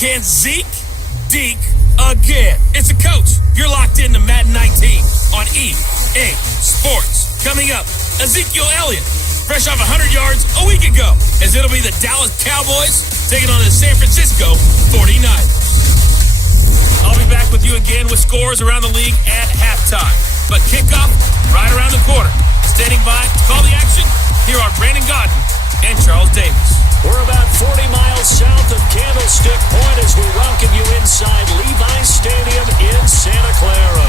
Can Zeke deke again? It's a coach. You're locked into Madden 19 on EA Sports. Coming up, Ezekiel Elliott, fresh off 100 yards a week ago, as it'll be the Dallas Cowboys taking on the San Francisco 49ers. I'll be back with you again with scores around the league at halftime. But kickoff right around the corner. Standing by to call the action, here are Brandon Godden and Charles Davis. We're about 40 miles south of Candlestick Point as we welcome you inside Levi's Stadium in Santa Clara.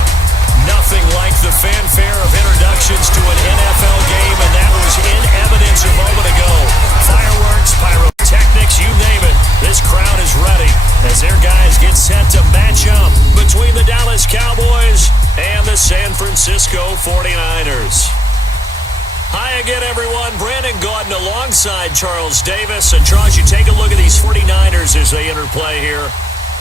Nothing like the fanfare of introductions to an NFL game, and that was in evidence a moment ago. Fireworks, pyrotechnics, you name it. This crowd is ready as their guys get set to match up between the Dallas Cowboys and the San Francisco 49ers. Hi again, everyone. Brandon Gaudin alongside Charles Davis. And Charles, you take a look at these 49ers as they interplay here.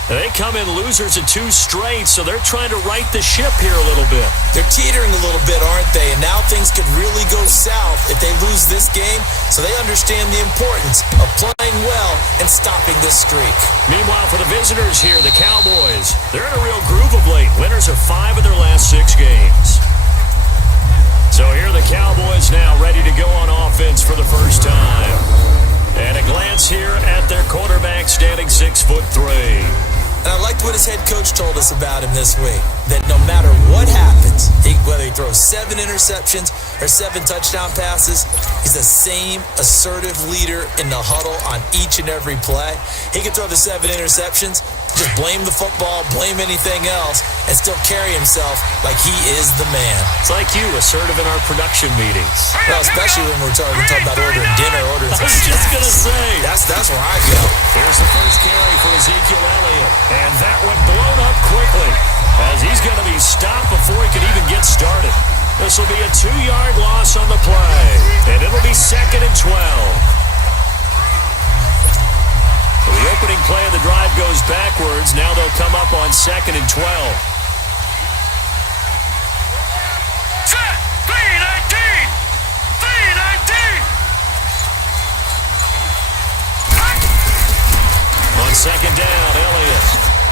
They come in losers of 2 straight, so they're trying to right the ship here a little bit. They're teetering a little bit, aren't they? And now things could really go south if they lose this game, so they understand the importance of playing well and stopping this streak. Meanwhile, for the visitors here, the Cowboys, they're in a real groove of late. Winners of 5 of their last 6 games. So here are the Cowboys now ready to go on offense for the first time. And a glance here at their quarterback standing 6'3". And I liked what his head coach told us about him this week, that no matter what happens, whether he throws 7 interceptions or 7 touchdown passes, he's the same assertive leader in the huddle on each and every play. He can throw the 7 interceptions, just blame the football, blame anything else, and still carry himself like he is the man. It's like you, assertive in our production meetings. Well, especially when we're talking about ordering dinner, ordering some I was just going to say. That's where I go. Here's the first carry for Ezekiel Elliott. And that one blown up quickly as he's going to be stopped before he could even get started. This will be a 2-yard loss on the play. And it'll be 2nd and 12. The opening play of the drive goes backwards. Now they'll come up on 2nd and 12. Set! 319! 319! On 2nd down, Elliott.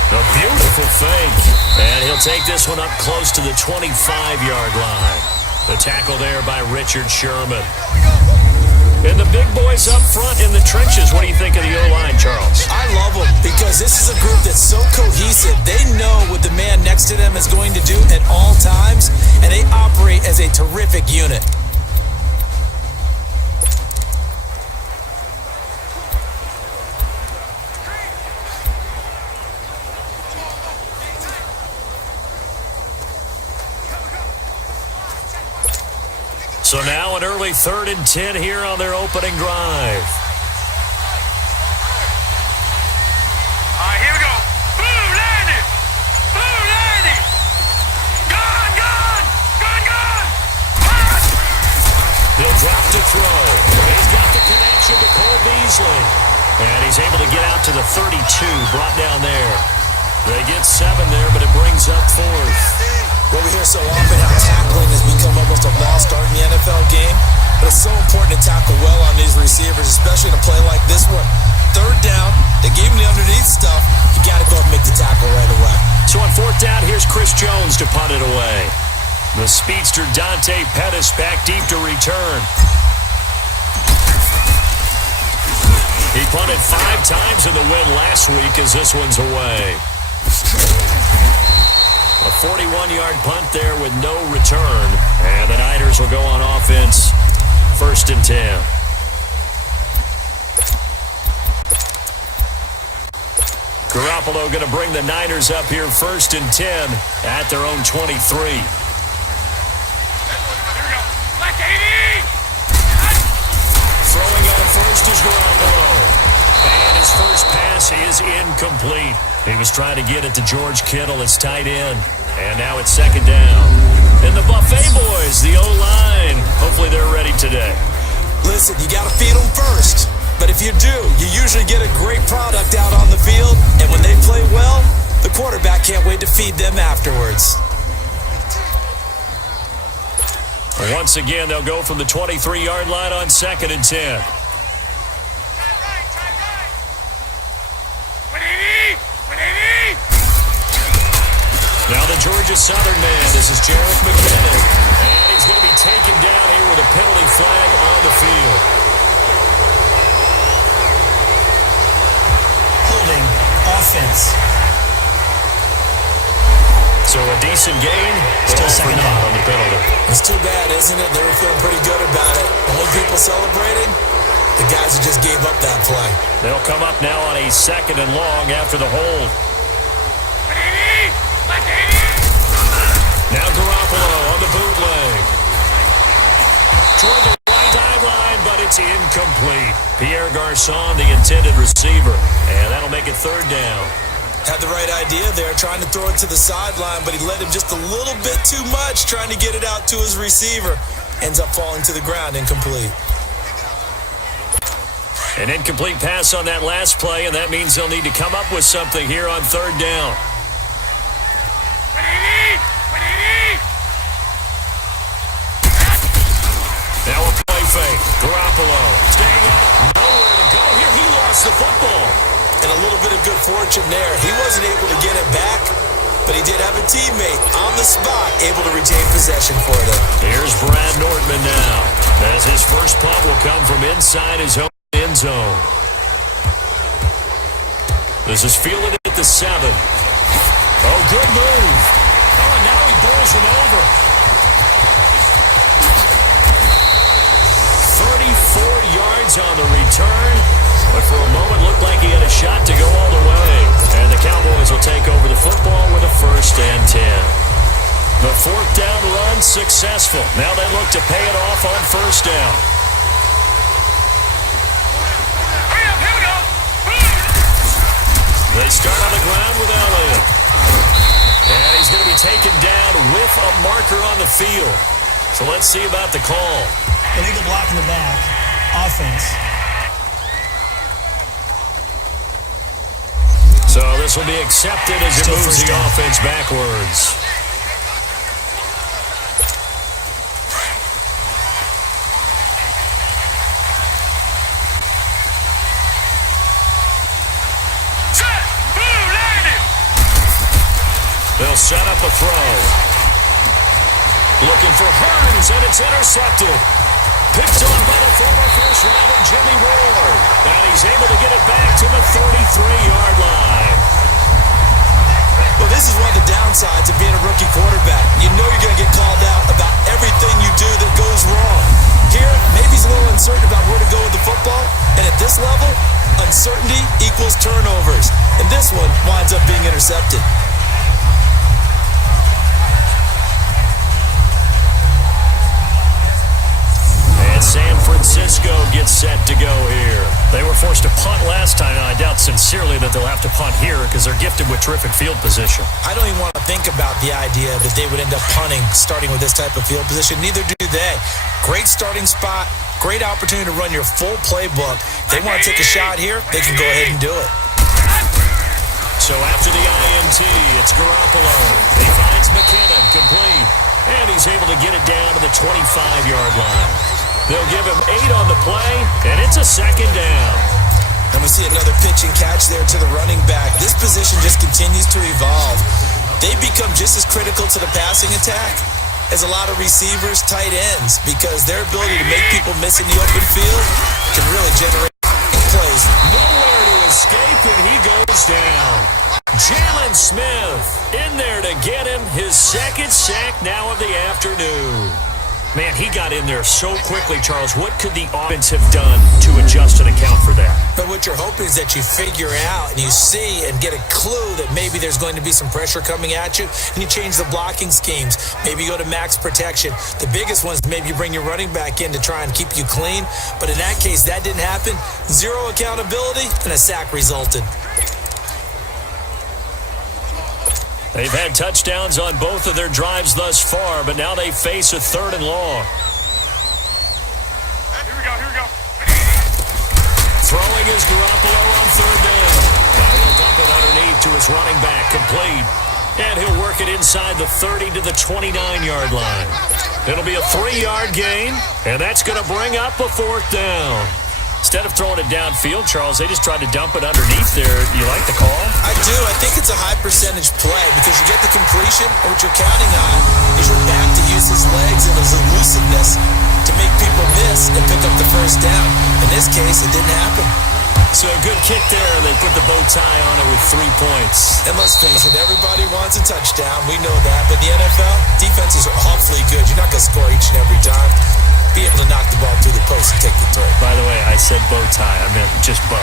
A beautiful fake. And he'll take this one up close to the 25-yard line. The tackle there by Richard Sherman. And the big boys up front in the trenches. What do you think of the O-line, Charles? I love them because this is a group that's so cohesive. They know what the man next to them is going to do at all times, and they operate as a terrific unit. So now an early 3rd and 10 here on their opening drive. All right, here we go. Boom, landed. Boom, landed. Gone, gone. Gone, gone. Gone. He'll drop to throw. He's got the connection to Cole Beasley. And he's able to get out to the 32, brought down there. They get 7 there, but it brings up 4th. Well, we hear so often how tackling has become almost a lost art in the NFL game, but it's so important to tackle well on these receivers, especially in a play like this one. 3rd down, they gave him the underneath stuff. You got to go and make the tackle right away. So on 4th down, here's Chris Jones to punt it away. The speedster Dante Pettis back deep to return. He punted 5 times in the win last week as this one's away. A 41-yard punt there with no return. And the Niners will go on offense, 1st and 10. Garoppolo going to bring the Niners up here 1st and 10 at their own 23. Here we go. Like 80! Throwing on first is Garoppolo. And his first pass is incomplete. He was trying to get it to George Kittle, his tight end. And now it's 2nd down. And the Buffet boys, the O-line, hopefully they're ready today. Listen, you got to feed them first. But if you do, you usually get a great product out on the field. And when they play well, the quarterback can't wait to feed them afterwards. Once again, they'll go from the 23-yard line on 2nd and 10. Try right. 180! Georgia Southern man. This is Jerick McKinnon. And he's going to be taken down here with a penalty flag on the field. Holding offense. So a decent gain, Still second down on the penalty. It's too bad, isn't it? They were feeling pretty good about it. Only people celebrating, the guys who just gave up that play. They'll come up now on a 2nd and long after the hold. Now Garoppolo on the bootleg. Toward the right sideline, but it's incomplete. Pierre Garçon, the intended receiver. And that'll make it 3rd down. Had the right idea there, trying to throw it to the sideline, but he led him just a little bit too much, trying to get it out to his receiver. Ends up falling to the ground, incomplete. An incomplete pass on that last play, and that means they'll need to come up with something here on 3rd down. Now a play fake. Garoppolo staying up. Nowhere to go here. He lost the football. And a little bit of good fortune there. He wasn't able to get it back, but he did have a teammate on the spot able to retain possession for them. Here's Brad Nordman now, as his first punt will come from inside his own end zone. This is fielded at the 7. Oh, good move. Oh, and now he bowls him over. 34 yards on the return, but for a moment looked like he had a shot to go all the way. And the Cowboys will take over the football with a 1st and 10. The 4th down run successful. Now they look to pay it off on 1st down. They start on the ground with Elliott. And he's going to be taken down with a marker on the field. So let's see about the call. Illegal block in the back. Offense. So this will be accepted as it Still moves first the down. offense backwards. They'll set up a throw. Looking for Hearns, and it's intercepted. Picked on by the former first-rounder Jimmy Ward. And he's able to get it back to the 33-yard line. Well, this is one of the downsides of being a rookie quarterback. You know you're going to get called out about everything you do that goes wrong. Here, maybe he's a little uncertain about where to go with the football. And at this level, uncertainty equals turnovers. And this one winds up being intercepted. San Francisco gets set to go here. They were forced to punt last time, and I doubt sincerely that they'll have to punt here because they're gifted with terrific field position. I don't even want to think about the idea that they would end up punting starting with this type of field position. Neither do they. Great starting spot, great opportunity to run your full playbook. If they want to take a shot here, they can go ahead and do it. So after the INT, it's Garoppolo. He finds McKinnon complete, and he's able to get it down to the 25-yard line. They'll give him 8 on the play, and it's a 2nd down. And we see another pitch and catch there to the running back. This position just continues to evolve. They become just as critical to the passing attack as a lot of receivers, tight ends, because their ability to make people miss in the open field can really generate plays. Nowhere to escape, and he goes down. Jalen Smith in there to get him his 2nd sack now of the afternoon. Man, he got in there so quickly, Charles. What could the offense have done to adjust and account for that? But what you're hoping is that you figure out and you see and get a clue that maybe there's going to be some pressure coming at you, and you change the blocking schemes. Maybe you go to max protection. The biggest ones, maybe you bring your running back in to try and keep you clean. But in that case, that didn't happen. 0 accountability, and a sack resulted. They've had touchdowns on both of their drives thus far, but now they face a 3rd and long. Here we go. Throwing is Garoppolo on 3rd down. Now he'll dump it underneath to his running back, complete. And he'll work it inside the 30 to the 29-yard line. It'll be a 3-yard gain, and that's going to bring up a 4th down. Instead of throwing it downfield, Charles, they just tried to dump it underneath there. You like the call? I do. I think it's a high percentage play because you get the completion, and what you're counting on is your back to use his legs and his elusiveness to make people miss and pick up the first down. In this case, it didn't happen. So a good kick there. They put the bow tie on it with 3 points. And let's face it, everybody wants a touchdown. We know that. But in the NFL, defenses are awfully good. You're not going to score each and every time. Be able to knock the ball through the post and take the throw. By the way, I said bow tie. I meant just bow.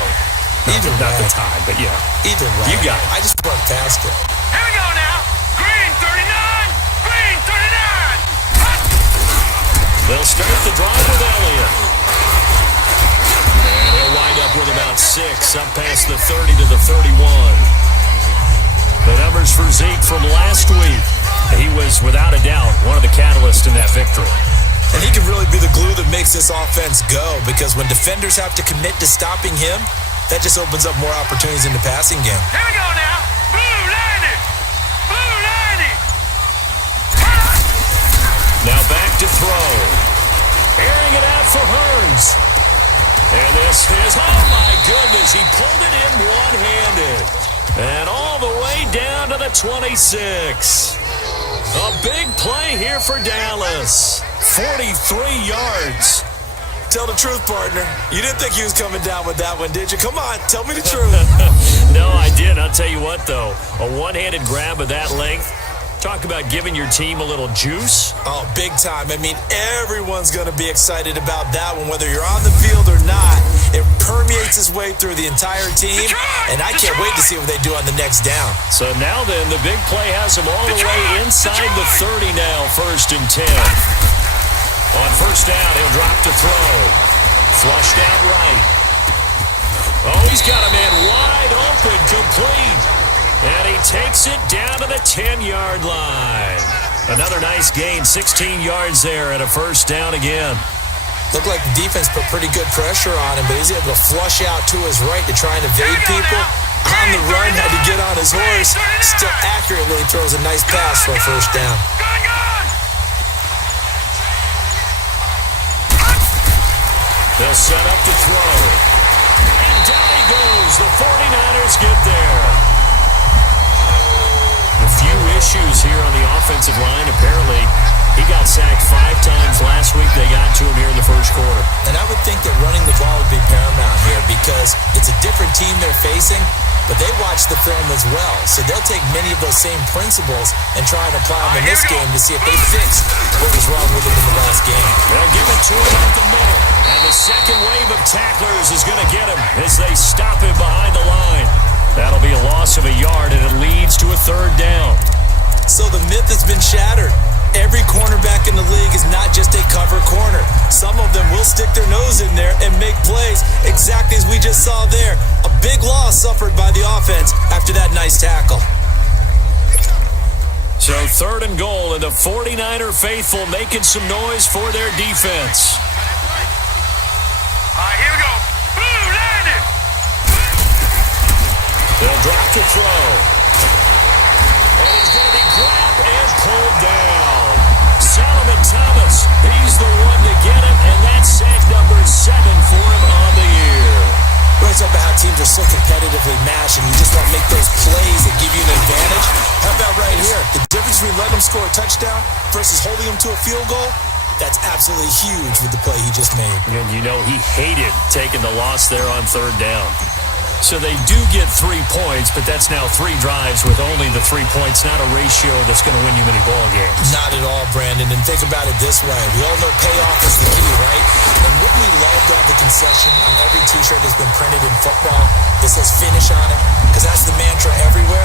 Not the tie, but yeah. Either way. You got it. I just went past it. Here we go now. Green 39. Green 39. They'll start the drive with Elliott. And he'll wind up with about 6, up past the 30 to the 31. The numbers for Zeke from last week. He was, without a doubt, one of the catalysts in that victory. And he can really be the glue that makes this offense go, because when defenders have to commit to stopping him, that just opens up more opportunities in the passing game. Here we go now. Blue 90. Blue 90. Now back to throw. Airing it out for Hearns. And this is, oh my goodness, he pulled it in one-handed. And all the way down to the 26. A big play here for Dallas. 43 yards. Tell the truth, partner. You didn't think he was coming down with that one, did you? Come on, tell me the truth. No, I did. I'll tell you what, though. A one-handed grab of that length. Talk about giving your team a little juice. Oh, big time. I mean, everyone's going to be excited about that one, whether you're on the field or not. It permeates its way through the entire team, and I can't wait to see what they do on the next down. So now then, the big play has him all the way inside the 30 now, 1st and 10. On first down, he'll drop to throw. Flushed out right. Oh, he's got a man wide open, complete. And he takes it down to the 10-yard line. Another nice gain, 16 yards there, and a first down again. Looked like the defense put pretty good pressure on him, but he's able to flush out to his right to try and evade people. On the run, had to get on his horse. Still accurately throws a nice pass for a first down. They'll set up to throw. And down he goes. The 49ers get there. A few issues here on the offensive line. Apparently, he got sacked 5 times last week. They got to him here in the first quarter. And I would think that running the ball would be paramount here because it's a different team they're facing, but they watch the film as well. So they'll take many of those same principles and try and apply them in this game to see if they fix what was wrong with them in the last game. They'll give it to him at the middle. And the second wave of tacklers is going to get him as they stop him behind the line. That'll be a loss of a yard, and it leads to a 3rd down. So the myth has been shattered. Every cornerback in the league is not just a cover corner. Some of them will stick their nose in there and make plays exactly as we just saw there. A big loss suffered by the offense after that nice tackle. So 3rd and goal, and the 49er faithful making some noise for their defense. All right, here we go. Blue 90. They'll drop to throw. And he's going to be grabbed and pulled down. Solomon Thomas, he's the one to get him, and that's sack number 7 for him on the year. We always talk about how teams are so competitively matched, and you just want to make those plays that give you an advantage. How about right here? The difference between letting them score a touchdown versus holding them to a field goal, that's absolutely huge with the play he just made. And you know he hated taking the loss there on 3rd down. So they do get 3 points, but that's now 3 drives with only the 3 points, not a ratio that's going to win you many ball games. Not at all, Brandon. And think about it this way. We all know payoff is the key, right? And wouldn't we love to have the concession on every T-shirt that's been printed in football that says finish on it? Because that's the mantra everywhere.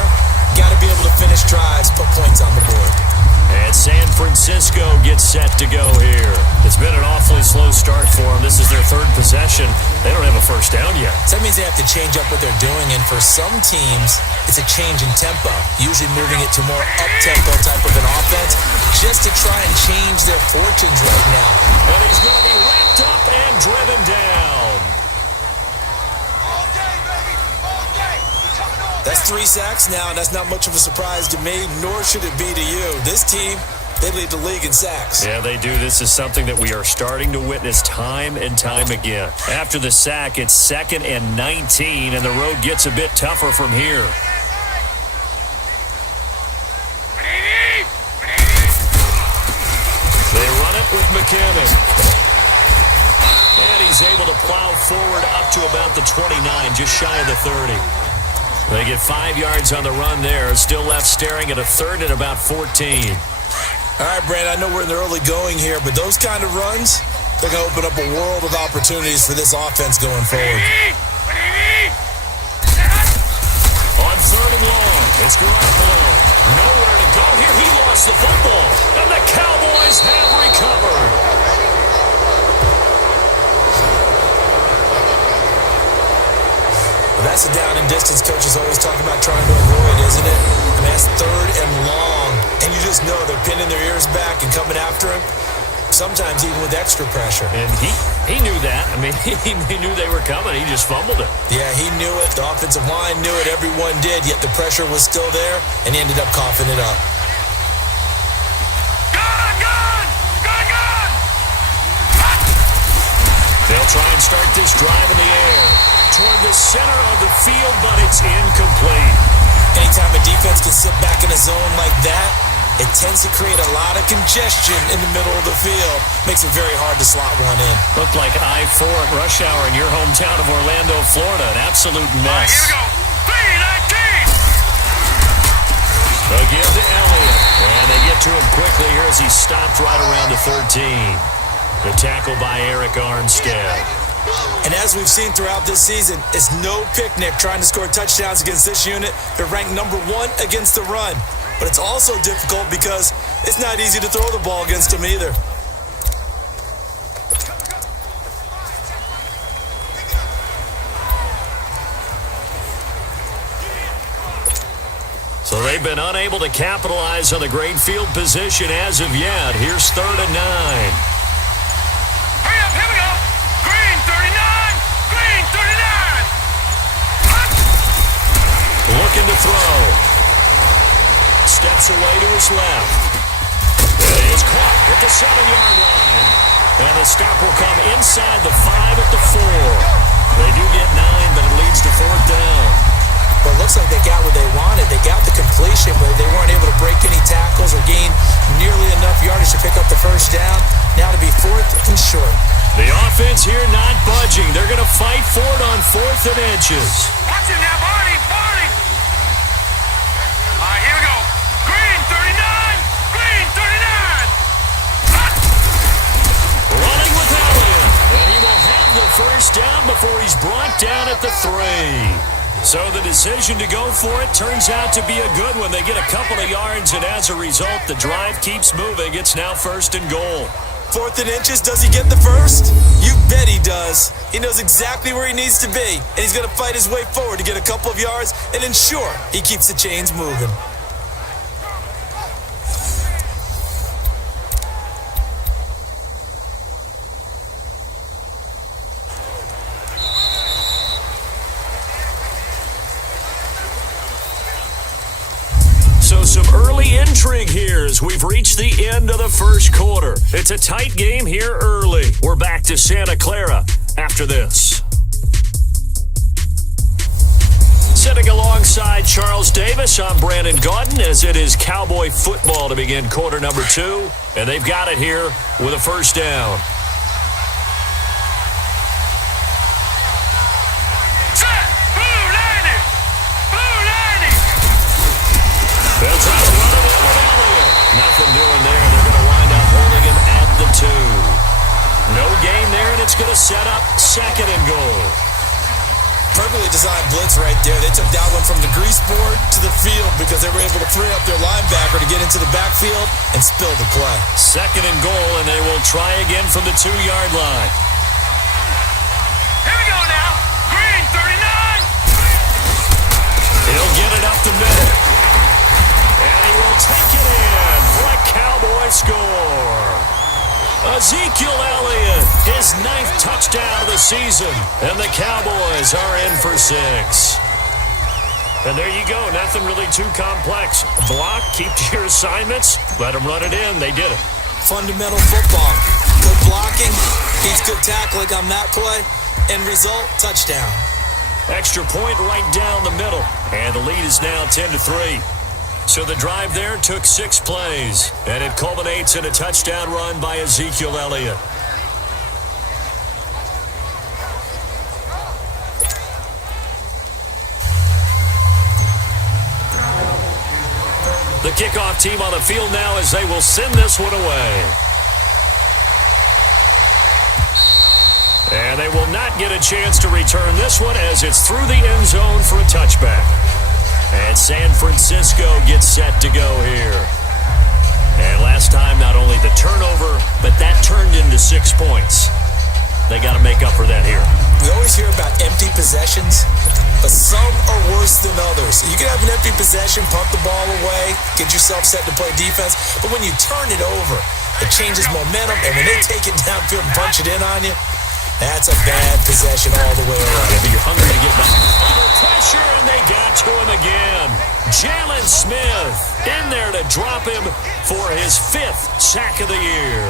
Got to be able to finish drives, put points on the board. And San Francisco gets set to go here. It's been an awfully slow start for them. This is their 3rd possession. They don't have a first down yet. So that means they have to change up what they're doing, and for some teams, it's a change in tempo, usually moving it to more up-tempo type of an offense, just to try and change their fortunes right now. And he's going to be wrapped up and driven down. That's 3 sacks now, and that's not much of a surprise to me, nor should it be to you. This team They lead the league in sacks. Yeah, they do. This is something that we are starting to witness time and time again. After the sack, it's 2nd and 19, and the road gets a bit tougher from here. They run it with McCammon. And he's able to plow forward up to about the 29, just shy of the 30. They get 5 yards on the run there. Still left staring at a 3rd and about 14. All right, Brandon, I know we're in the early going here, but those kind of runs, they're going to open up a world of opportunities for this offense going forward. On 3rd and long, it's Garoppolo. Nowhere to go here. He lost the football. And the Cowboys have recovered. Well, that's a down and distance coaches always talk about trying to avoid, isn't it? I mean, that's 3rd and long. And you just know they're pinning their ears back and coming after him, sometimes even with extra pressure. And he knew that. I mean, he knew they were coming. He just fumbled it. Yeah, he knew it. The offensive line knew it. Everyone did, yet the pressure was still there, and he ended up coughing it up. They'll try and start this drive in the air toward the center of the field, but it's incomplete. Anytime a defense can sit back in a zone like that, it tends to create a lot of congestion in the middle of the field. Makes it very hard to slot one in. Looked like I-4 at rush hour in your hometown of Orlando, Florida. An absolute mess. Here we go. 3-19. They'll give to Elliott. And they get to him quickly here as he stopped right around the 13. The tackle by Eric Armstead. And as we've seen throughout this season, it's no picnic trying to score touchdowns against this unit. They're ranked number 1 against the run. But it's also difficult because it's not easy to throw the ball against them either. So they've been unable to capitalize on the great field position as of yet. Here's 3rd and 9. Hurry up, here we go. Green 39. Green 39. Looking to throw. Steps away to his left. He's caught at the 7-yard line. And the stop will come inside the 5 at the 4. They do get 9, but it leads to 4th down. Well, it looks like they got what they wanted. They got the completion, but they weren't able to break any tackles or gain nearly enough yardage to pick up the first down. Now to be 4th and short. The offense here not budging. They're going to fight for it on 4th and inches. Watch him now, Barney. Barney. All right, here we go. Green 39. Green 39. Running with Elliott. And he will have the first down before he's brought down at the 3. So the decision to go for it turns out to be a good one. They get a couple of yards, and as a result, the drive keeps moving. It's now 1st and goal. 4th and inches, does he get the first? You bet he does. He knows exactly where he needs to be, and he's going to fight his way forward to get a couple of yards and ensure he keeps the chains moving. So some early intrigue here as we've reached the end of the first quarter. It's a tight game here early. We're back to Santa Clara after this. Sitting alongside Charles Davis, I'm Brandon Gaudin as it is Cowboy football to begin quarter number 2. And they've got it here with a first down. They'll try to run it in with Elliott. Nothing doing there. They're going to wind up holding him at the 2. No gain there, and it's going to set up 2nd and goal. Perfectly designed blitz right there. They took that one from the grease board to the field because they were able to free up their linebacker to get into the backfield and spill the play. 2nd and goal, and they will try again from the 2-yard line. Here we go now. Green 39. He'll get it up the middle. And he will take it in for a Cowboy score. Ezekiel Elliott, his 9th touchdown of the season. And the Cowboys are in for 6. And there you go. Nothing really too complex. Block, keep to your assignments, let them run it in. They did it. Fundamental football. Good blocking, beats good tackling on that play. End result, touchdown. Extra point right down the middle. And the lead is now 10-3. So the drive there took 6 plays. And it culminates in a touchdown run by Ezekiel Elliott. The kickoff team on the field now as they will send this one away. And they will not get a chance to return this one as it's through the end zone for a touchback. And San Francisco gets set to go here. And last time, not only the turnover, but that turned into 6 points. They got to make up for that here. We always hear about empty possessions, but some are worse than others. You can have an empty possession, pump the ball away, get yourself set to play defense, but when you turn it over, it changes momentum, and when they take it downfield and punch it in on you, that's a bad possession all the way around. Yeah, but you're hungry to get back. Under pressure, and they got to him again. Jalen Smith in there to drop him for his 5th sack of the year.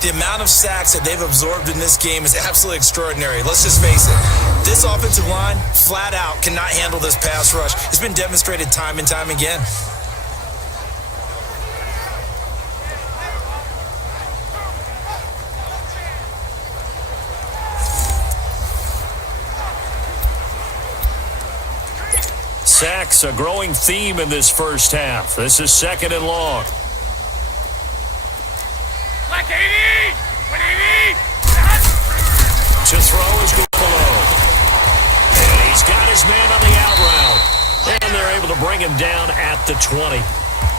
The amount of sacks that they've absorbed in this game is absolutely extraordinary. Let's just face it. This offensive line, flat out, cannot handle this pass rush. It's been demonstrated time and time again. Sacks, a growing theme in this first half. This is 2nd and long. To throw is below. And he's got his man on the out route. And they're able to bring him down at the 20.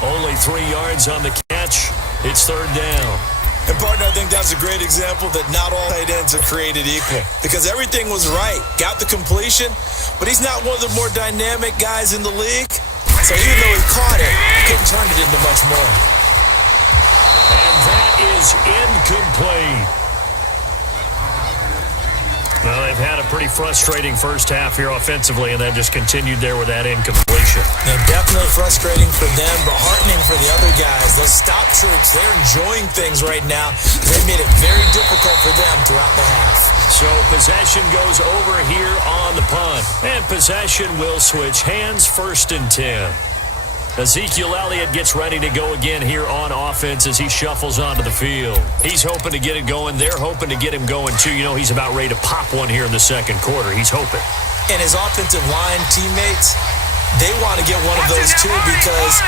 Only 3 yards on the catch. It's 3rd down. And, partner, I think that's a great example that not all tight ends are created equal. Because everything was right. Got the completion, but he's not one of the more dynamic guys in the league. So even though he caught it, he couldn't turn it into much more. And that is incomplete. Well, they've had a pretty frustrating first half here offensively, and then just continued there with that incompletion. And definitely frustrating for them, but heartening for the other guys. Those stop troops, they're enjoying things right now. They made it very difficult for them throughout the half. So possession goes over here on the punt. And possession will switch hands, 1st and 10. Ezekiel Elliott gets ready to go again here on offense as he shuffles onto the field. He's hoping to get it going. They're hoping to get him going, too. You know, he's about ready to pop one here in the 2nd quarter. He's hoping. And his offensive line teammates, they want to get one of those, too, because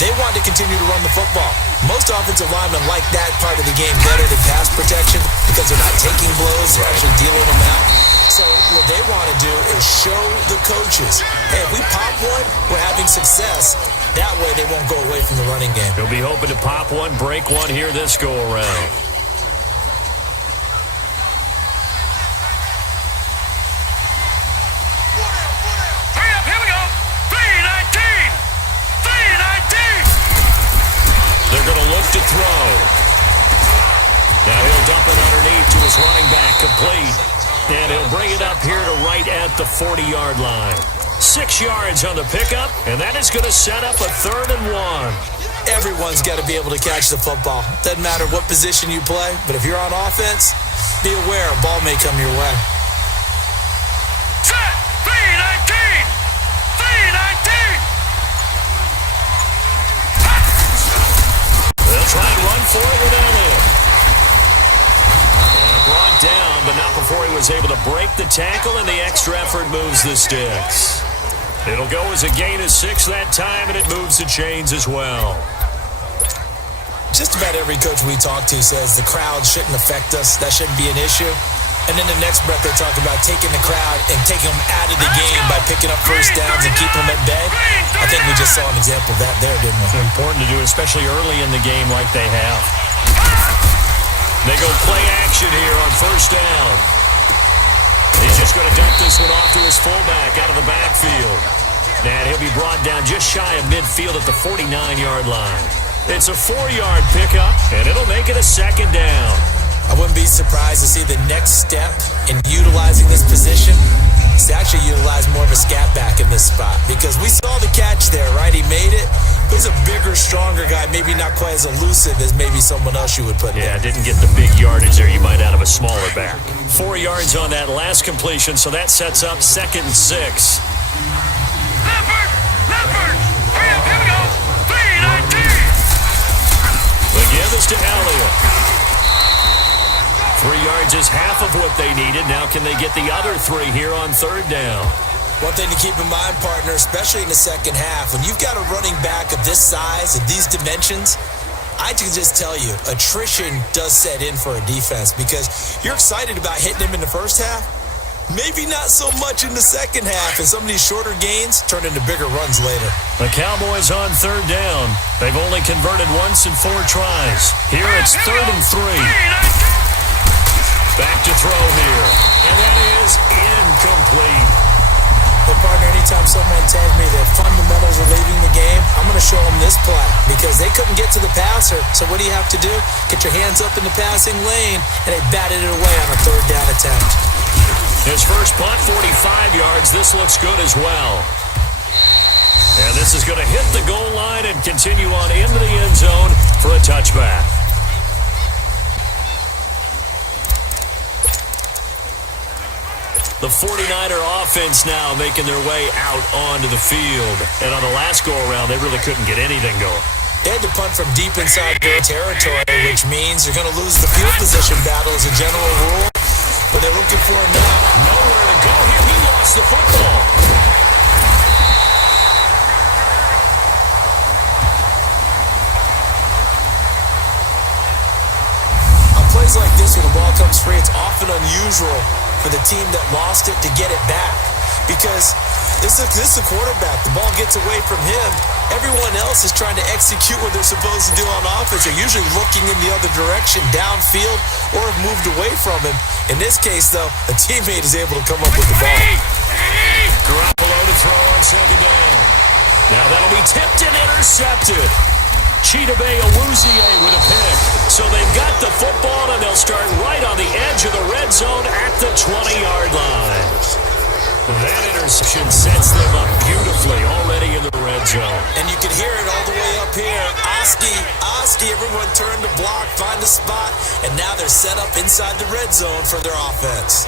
they want to continue to run the football. Most offensive linemen like that part of the game better than pass protection because they're not taking blows, they're actually dealing them out. So what they want to do is show the coaches, hey, if we pop one, we're having success. That way they won't go away from the running game. He'll be hoping to pop one, break one here this go-around. Hurry up, here we go. 3-19. 3-19. They're going to look to throw. Now he'll dump it underneath to his running back, complete. And he'll bring it up here to right at the 40-yard line. 6 yards on the pickup, and that is going to set up a 3rd and 1. Everyone's got to be able to catch the football. Doesn't matter what position you play, but if you're on offense, be aware a ball may come your way. Set. 3-19. 3-19. They'll try and run for it with Elliott. And brought down, but not before he was able to break the tackle, and the extra effort moves the sticks. It'll go as a gain of 6 that time, and it moves the chains as well. Just about every coach we talk to says the crowd shouldn't affect us. That shouldn't be an issue. And then the next breath they talk about taking the crowd and taking them out of the game by picking up first downs and keeping them at bay. I think we just saw an example of that there, didn't we? It's important to do, especially early in the game like they have. They go play action here on 1st down. He's just going to dump this one off to his fullback out of the backfield. And he'll be brought down just shy of midfield at the 49-yard line. It's a 4-yard pickup, and it'll make it a 2nd down. I wouldn't be surprised to see the next step in utilizing this position to actually utilize more of a scat back in this spot, because we saw the catch there, right? He made it. He's a bigger, stronger guy, maybe not quite as elusive as maybe someone else you would put there. Yeah, didn't get the big yardage there you might out of a smaller back. 4 yards on that last completion, so that sets up 2nd and 6. Leopard! Here we go! 3-19! The give is to Elliott. 3 yards is half of what they needed. Now can they get the other 3 here on 3rd down? One thing to keep in mind, partner, especially in the second half, when you've got a running back of this size and these dimensions, I can just tell you, attrition does set in for a defense, because you're excited about hitting him in the first half. Maybe not so much in the second half, and some of these shorter gains turn into bigger runs later. The Cowboys on 3rd down. They've only converted once in 4 tries. Here it's 3rd and 3. Back to throw here. And that is incomplete. But partner, anytime someone tells me that fundamentals are leaving the game, I'm going to show them this play, because they couldn't get to the passer. So what do you have to do? Get your hands up in the passing lane, and they batted it away on a 3rd down attempt. His first punt, 45 yards. This looks good as well. And this is going to hit the goal line and continue on into the end zone for a touchback. The 49er offense now making their way out onto the field. And on the last go-around, they really couldn't get anything going. They had to punt from deep inside their territory, which means they're going to lose the field position battle as a general rule. But they're looking for it now. Nowhere to go here. He lost the football. On plays like this, when the ball comes free, it's often unusual for the team that lost it to get it back, because this is a quarterback. The ball gets away from him. Everyone else is trying to execute what they're supposed to do on offense. They're usually looking in the other direction, downfield, or have moved away from him. In this case, though, a teammate is able to come up with the ball. Garoppolo to throw on 2nd down. Now that'll be tipped and intercepted. Chidobe Awuzie with a pick. So they've got the football, and they'll start right on the edge of the red zone at the 20-yard line. That interception sets them up beautifully already in the red zone. And you can hear it all the way up here. Oski, everyone turned to block, find a spot, and now they're set up inside the red zone for their offense.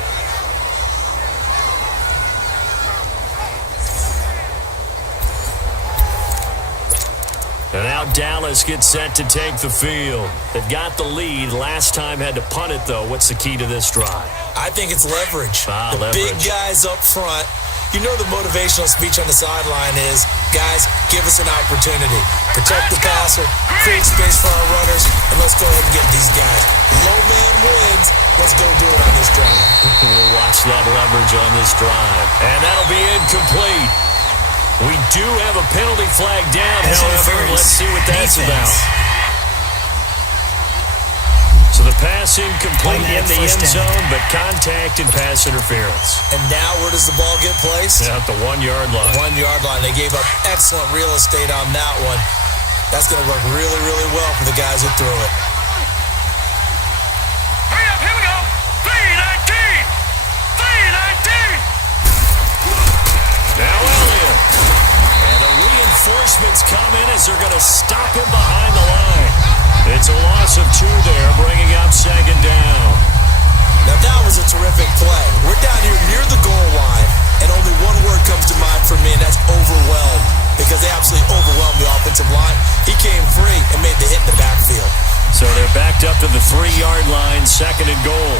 And now Dallas gets set to take the field. They've got the lead. Last time had to punt it, though. What's the key to this drive? I think it's leverage. The leverage. Big guys up front. You know the motivational speech on the sideline is, guys, give us an opportunity. Protect the passer, create space for our runners, and let's go ahead and get these guys. Low man wins. Let's go do it on this drive. We'll watch that leverage on this drive. And that'll be incomplete. We do have a penalty flag down, however. Let's see what that's about. So the pass incomplete in the end zone, but contact and pass interference. And now where does the ball get placed? At the 1-yard line. 1-yard line. They gave up excellent real estate on that one. That's going to work really, really well for the guys who threw it. Hurry up, here we go! 3-19! 3-19! Now Elliott. And the reinforcements come in as they're going to stop him behind the line. It's a loss of 2 there, bringing up 2nd down. Now that was a terrific play. We're down here near the goal line, and only one word comes to mind for me, and that's overwhelmed, because they absolutely overwhelmed the offensive line. He came free and made the hit in the backfield. So they're backed up to the 3-yard line, 2nd and goal.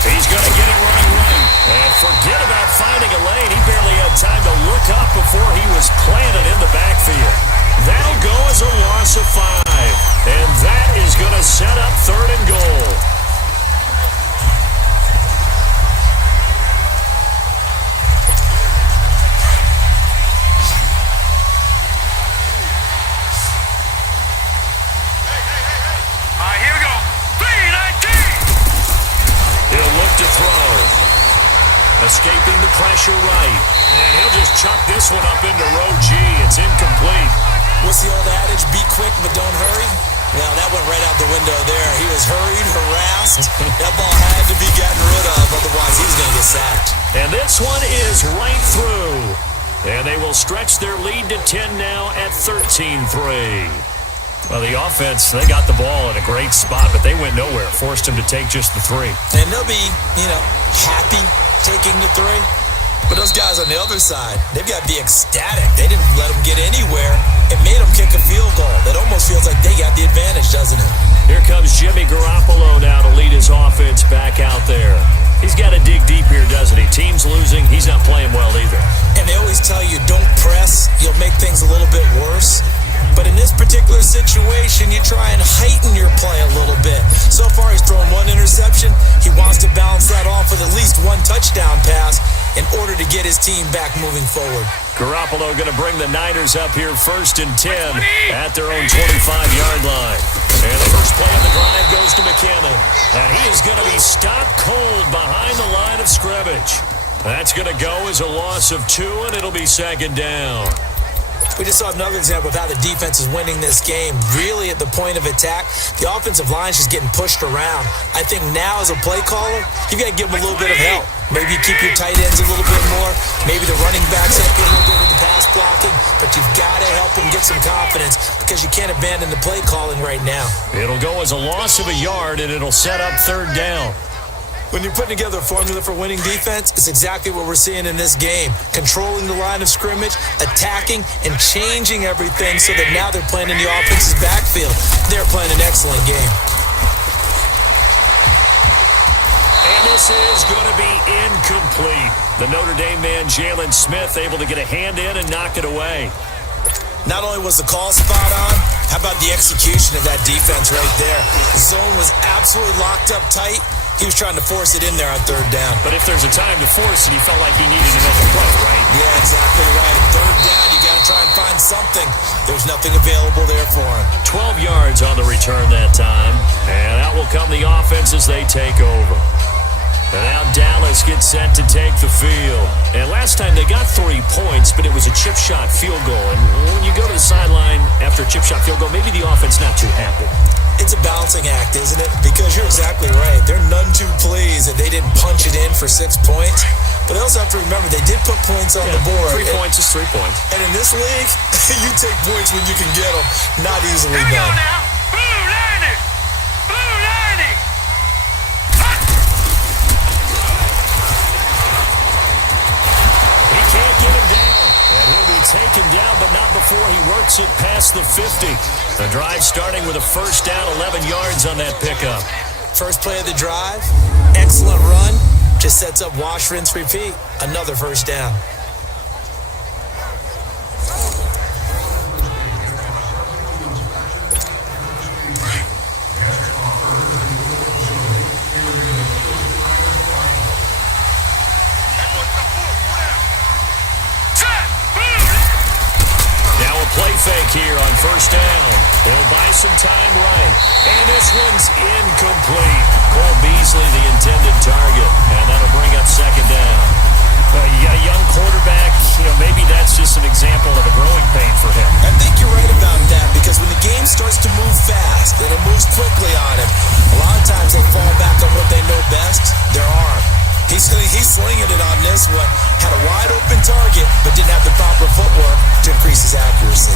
He's going to get it running right. And forget about finding a lane. He barely had time to look up before he was planted in the backfield. That'll go as a loss of 5. And that is going to set up 3rd and goal. Here we go! 3-19! He'll look to throw. Escaping the pressure right. And he'll just chuck this one up into row G. It's incomplete. What's the old adage? Be quick, but don't hurry. Well, that went right out the window there. He was hurried, harassed. That ball had to be gotten rid of, otherwise he was going to get sacked. And this one is right through. And they will stretch their lead to 10 now at 13-3. Well, the offense, they got the ball in a great spot, but they went nowhere. Forced him to take just the 3. And they'll be, happy taking the 3. But those guys on the other side, they've got to be ecstatic. They didn't let them get anywhere. It made them kick a field goal. That almost feels like they got the advantage, doesn't it? Here comes Jimmy Garoppolo now to lead his offense back out there. He's got to dig deep here, doesn't he? Team's losing. He's not playing well either. And they always tell you, don't press. You'll make things a little bit worse. But in this particular situation, you try and heighten your play a little bit. So far, he's thrown 1 interception. He wants to balance that off with at least 1 touchdown pass in order to get his team back moving forward. Garoppolo going to bring the Niners up here 1st and 10 at their own 25-yard line. And the first play of the drive goes to McKinnon. And he is going to be stopped cold behind the line of scrimmage. That's going to go as a loss of 2, and it'll be 2nd down. We just saw another example of how the defense is winning this game. Really at the point of attack, the offensive line is just getting pushed around. I think now as a play caller, you've got to give them a little bit of help. Maybe you keep your tight ends a little bit more. Maybe the running backs help you a little bit with the pass blocking. But you've got to help them get some confidence because you can't abandon the play calling right now. It'll go as a loss of a yard, and it'll set up 3rd down. When you're putting together a formula for winning defense, it's exactly what we're seeing in this game. Controlling the line of scrimmage, attacking, and changing everything so that now they're playing in the offense's backfield. They're playing an excellent game. And this is going to be incomplete. The Notre Dame man, Jalen Smith, able to get a hand in and knock it away. Not only was the call spot on, how about the execution of that defense right there? The zone was absolutely locked up tight. He was trying to force it in there on 3rd down. But if there's a time to force it, he felt like he needed to make a play, right? Yeah, exactly right. 3rd down, you got to try and find something. There's nothing available there for him. 12 yards on the return that time. And out will come the offense as they take over. And now Dallas gets set to take the field. And last time they got 3 points, but it was a chip shot field goal. And when you go to the sideline after a chip shot field goal, maybe the offense not too happy. It's a balancing act, isn't it? Because you're exactly right. They're none too pleased that they didn't punch it in for 6 points. But they also have to remember they did put points on the board. 3 points is 3 points. And in this league, you take points when you can get them. Not easily Here we go done. now. Blue landing. Blue landing. He can't get him down. And he'll be taken down, but not before he works it past the 50. The drive starting with a 1st down, 11 yards on that pickup. First play of the drive, excellent run. Just sets up wash, rinse, repeat. Another 1st down. Play fake here on 1st down. He'll buy some time right. And this one's incomplete. Cole Beasley, the intended target. And that'll bring up 2nd down. You got a young quarterback. Maybe that's just an example of a growing pain for him. I think you're right about that because when the game starts to move fast and it moves quickly on him, a lot of times they fall back on what they know best, their arm. He's slinging it on this one. Had a wide open target, but didn't have the proper footwork to increase his accuracy.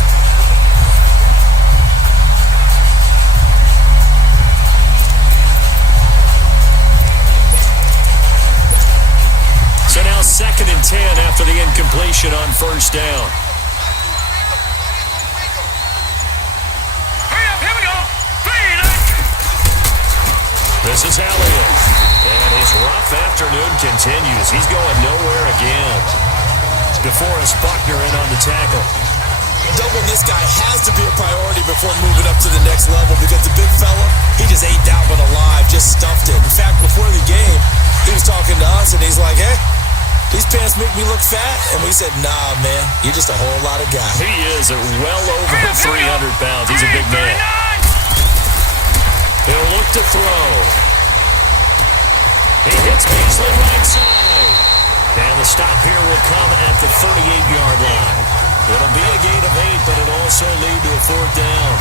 So now 2nd and 10 after the incompletion on 1st down. Hurry up, here we go. This is Elliott. And his rough afternoon continues. He's going nowhere again. DeForest Buckner in on the tackle. Doubling this guy has to be a priority before moving up to the next level because the big fella, he just ate that one alive, just stuffed it. In fact, before the game, he was talking to us and he's like, hey, these pants make me look fat. And we said, nah, man, you're just a whole lot of guy. He is at well over 300 pounds. He's a big man. He'll look to throw. He hits Beasley right side. And the stop here will come at the 38-yard line. It'll be a gain of 8, but it'll also lead to a 4th down.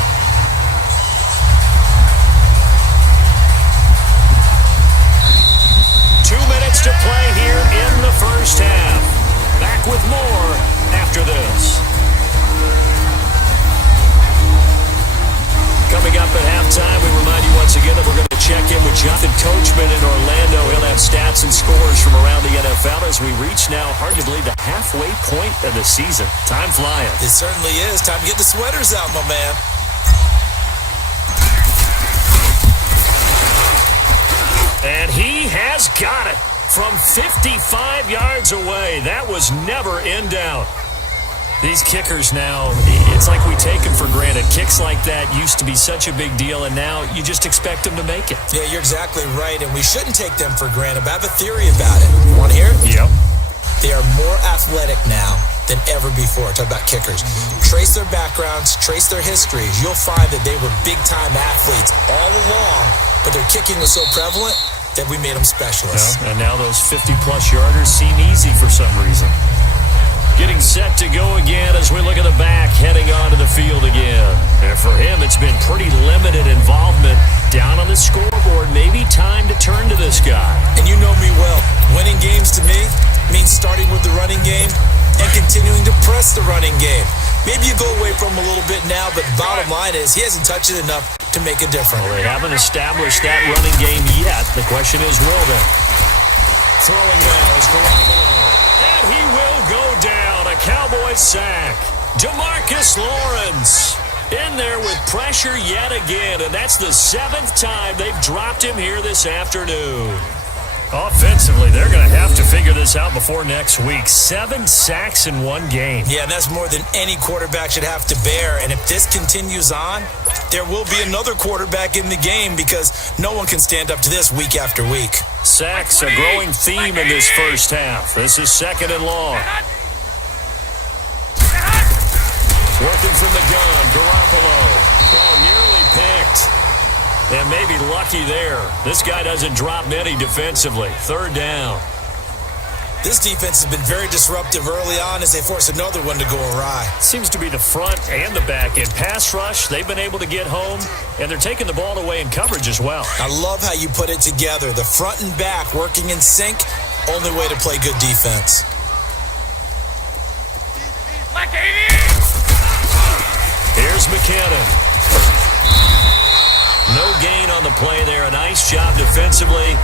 first half. Back with more after this. Coming up at halftime, we remind you once again that we're going to check in with Jonathan Coachman in Orlando. He'll have stats and scores from around the NFL as we reach now, hard to believe, the halfway point of the season. Time flying. It certainly is. Time to get the sweaters out, my man. And he has got it from 55 yards away. That was never in doubt. These kickers now, it's like we take them for granted. Kicks like that used to be such a big deal, and now you just expect them to make it. Yeah, you're exactly right, and we shouldn't take them for granted, but I have a theory about it. Want to hear it? Yep. They are more athletic now than ever before. Talk about kickers. Trace their backgrounds, trace their histories. You'll find that they were big-time athletes all along, but their kicking was so prevalent that we made them specialists. Yeah, and now those 50-plus yarders seem easy for some reason. Getting set to go again as we look at the back, heading onto the field again. And for him, it's been pretty limited involvement down on the scoreboard. Maybe time to turn to this guy. And you know me well. Winning games to me means starting with the running game and continuing to press the running game. Maybe you go away from him a little bit now, but bottom line is he hasn't touched it enough to make a difference. Well, they haven't established that running game yet. The question is, will they? Throwing now is Garoppolo. And he will go down. A Cowboys sack. DeMarcus Lawrence in there with pressure yet again, and that's the 7th time they've dropped him here this afternoon. Offensively, they're going to have to figure this out before next week. 7 sacks in one game. Yeah, and that's more than any quarterback should have to bear. And if this continues on, there will be another quarterback in the game because no one can stand up to this week after week. Sacks, a growing theme in this first half. This is 2nd and long. Working from the gun, Garoppolo. Oh, nearly picked. And maybe lucky there. This guy doesn't drop many defensively. 3rd down. This defense has been very disruptive early on as they force another one to go awry. Seems to be the front and the back end. Pass rush, they've been able to get home, and they're taking the ball away in coverage as well. I love how you put it together. The front and back working in sync, only way to play good defense. Here's McKinnon. No gain on the play there. A nice job defensively,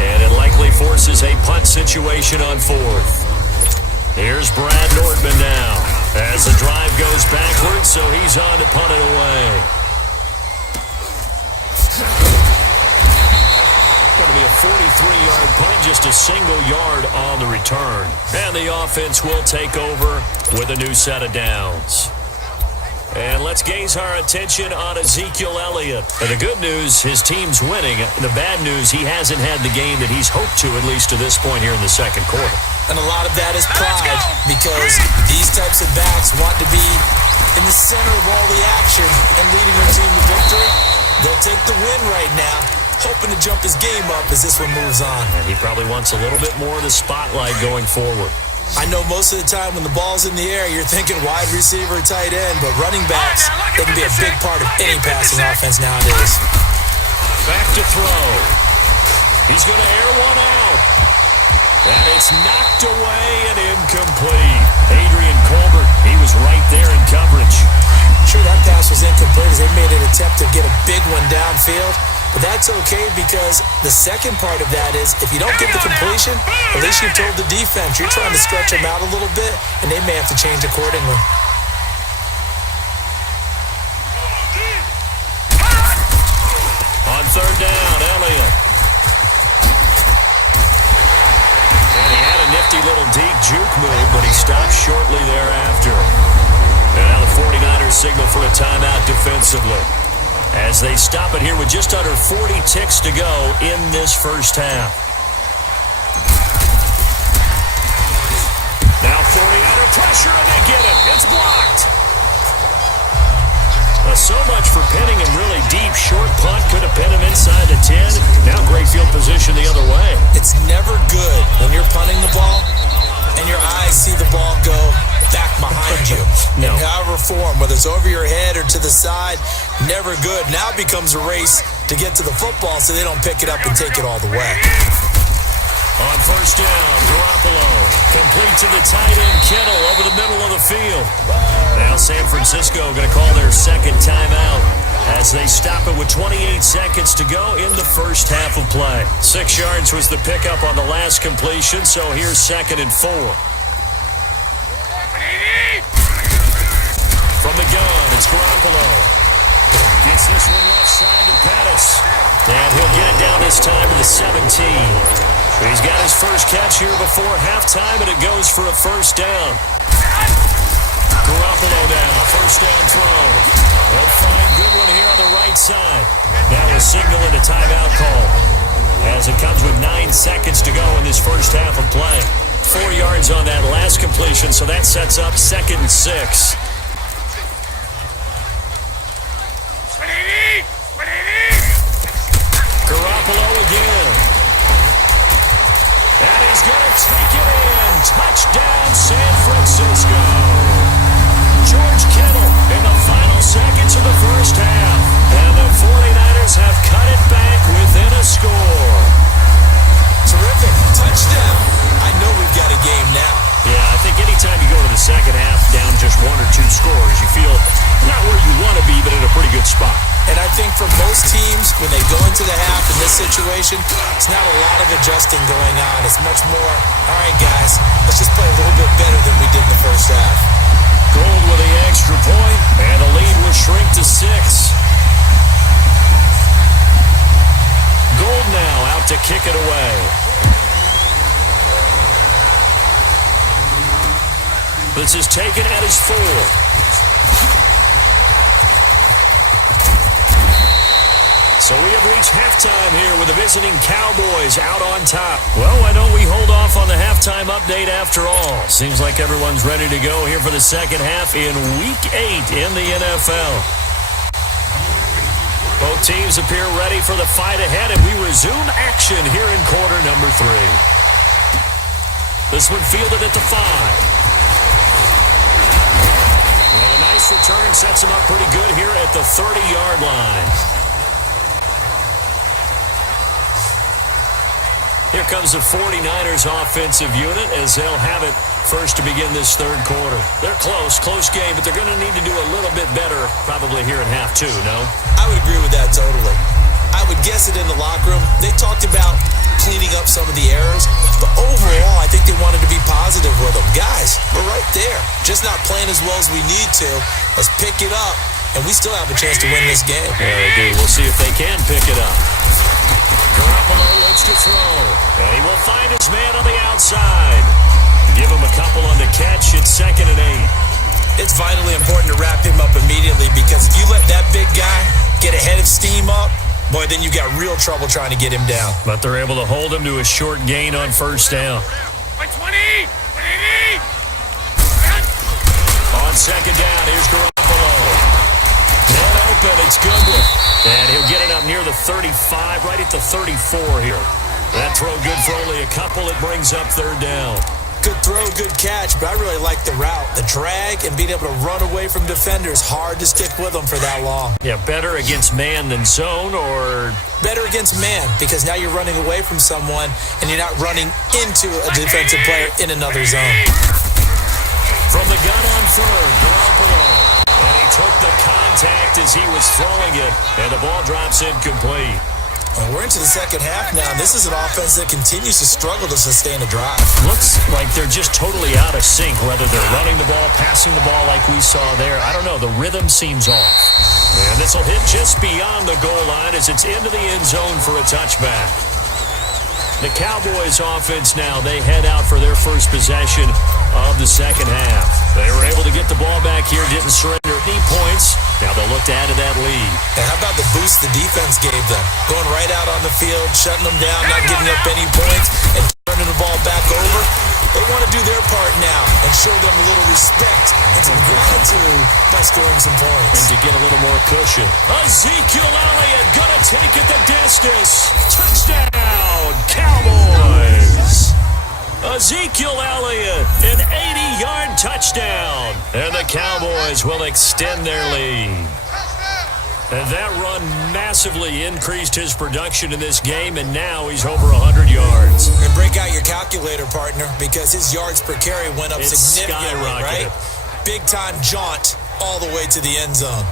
and it likely forces a punt situation on 4th. Here's Brad Nortman now as the drive goes backwards, so he's on to punt it away. Going to be a 43-yard punt, just a single yard on the return. And the offense will take over with a new set of downs. And let's gaze our attention on Ezekiel Elliott. And the good news, his team's winning. The bad news, he hasn't had the game that he's hoped to, at least to this point here in the 2nd quarter. And a lot of that is pride because these types of backs want to be in the center of all the action and leading their team to victory. They'll take the win right now, hoping to jump his game up as this one moves on. And he probably wants a little bit more of the spotlight going forward. I know most of the time when the ball's in the air, you're thinking wide receiver, tight end, but running backs, they can be a big part of any passing offense nowadays. Back to throw. He's going to air one out. And it's knocked away and incomplete. Adrian Colbert, he was right there in coverage. Sure, that pass was incomplete as they made an attempt to get a big one downfield. But that's okay because the second part of that is if you don't get the completion, at least you've told the defense you're trying to stretch them out a little bit, and they may have to change accordingly. On 3rd down, Elliott. And he had a nifty little deep juke move, but he stopped shortly thereafter. And now the 49ers signal for a timeout defensively, as they stop it here with just under 40 ticks to go in this first half. Now 40 under pressure, and they get it. It's blocked. So much for pinning him really deep. Short punt could have pinned him inside the 10. Now great field position the other way. It's never good when you're punting the ball and your eyes see the ball go back behind you. No. In however form, whether it's over your head or to the side, never good. Now it becomes a race to get to the football so they don't pick it up and take it all the way. On first down, Garoppolo. Complete to the tight end, Kittle, over the middle of the field. Now San Francisco going to call their second timeout as they stop it with 28 seconds to go in the first half of play. 6 yards was the pickup on the last completion, so here's 2nd and 4. From the gun, it's Garoppolo. Gets this one left side to Pettis. And he'll get it down this time to the 17. He's got his first catch here before halftime, and it goes for a first down. Garoppolo now, first down throw. They'll find Goodwin here on the right side. Now we're signaling a timeout call as it comes with 9 seconds to go in this first half of play. 4 yards on that last completion, so that sets up 2nd and 6. Garoppolo again. And he's going to take it in. Touchdown, San Francisco. George Kittle in the final seconds of the first half. And the 49ers have cut it back within a score. Terrific. Touchdown. I know we've got a game now. Yeah, I think anytime you go to the second half down just 1 or 2 scores, you feel not where you want to be, but in a pretty good spot. And I think for most teams, when they go into the half in this situation, it's not a lot of adjusting going on. It's much more, all right, guys, let's just play a little bit better than we did in the first half. Gold with the extra point, and the lead will shrink to 6. Gold now out to kick it away. This is taken at his 4. So we have reached halftime here with the visiting Cowboys out on top. Well, why don't we hold off on the halftime update after all? Seems like everyone's ready to go here for the second half in Week 8 in the NFL. Both teams appear ready for the fight ahead, and we resume action here in quarter number 3. This one fielded at the 5. And a nice return sets him up pretty good here at the 30-yard line. Here comes the 49ers offensive unit as they'll have it first to begin this third quarter. They're close game, but they're going to need to do a little bit better probably here in half 2, no? I would agree with that totally. I would guess it in the locker room. They talked about cleaning up some of the errors, but overall, I think they wanted to be positive with them. Guys, we're right there. Just not playing as well as we need to. Let's pick it up, and we still have a chance to win this game. Yeah, they do. We'll see if they can pick it up. Garoppolo looks to throw, and he will find his man on the outside. Give him a couple on the catch. It's 2nd and 8. It's vitally important to wrap him up immediately because if you let that big guy get ahead of steam up, boy, then you got real trouble trying to get him down. But they're able to hold him to a short gain on first down. 20! On second down, here's Garoppolo. And open, it's Goodwin. And he'll get it up near the 35, right at the 34 here. That throw good for only a couple. It brings up third down. Good throw, good catch, but I really like the route. The drag and being able to run away from defenders, hard to stick with them for that long. Yeah, better against man than zone, or? Better against man, because now you're running away from someone and you're not running into a defensive player in another zone. From the gun on third, Garoppolo. And he took the contact as he was throwing it, and the ball drops incomplete. And we're into the second half now. This is an offense that continues to struggle to sustain a drive. Looks like they're just totally out of sync, whether they're running the ball, passing the ball like we saw there. I don't know. The rhythm seems off. And this will hit just beyond the goal line as it's into the end zone for a touchback. The Cowboys offense now, they head out for their first possession of the second half. They were able to get the ball back here, didn't surrender any points. Now they'll look to add to that lead. And how about the boost the defense gave them? Going right out on the field, shutting them down, not giving up any points, and turning the ball back over. They want to do their part now and show them a little respect and some gratitude by scoring some points. And to get a little more cushion. Ezekiel Elliott gonna take it the distance. Touchdown, Cowboys! Ezekiel Elliott, an 80-yard touchdown. And the Cowboys will extend their lead. And that run massively increased his production in this game, and now he's over 100 yards. And break out your calculator, partner, because his yards per carry went up significantly, right? Big-time jaunt all the way to the end zone.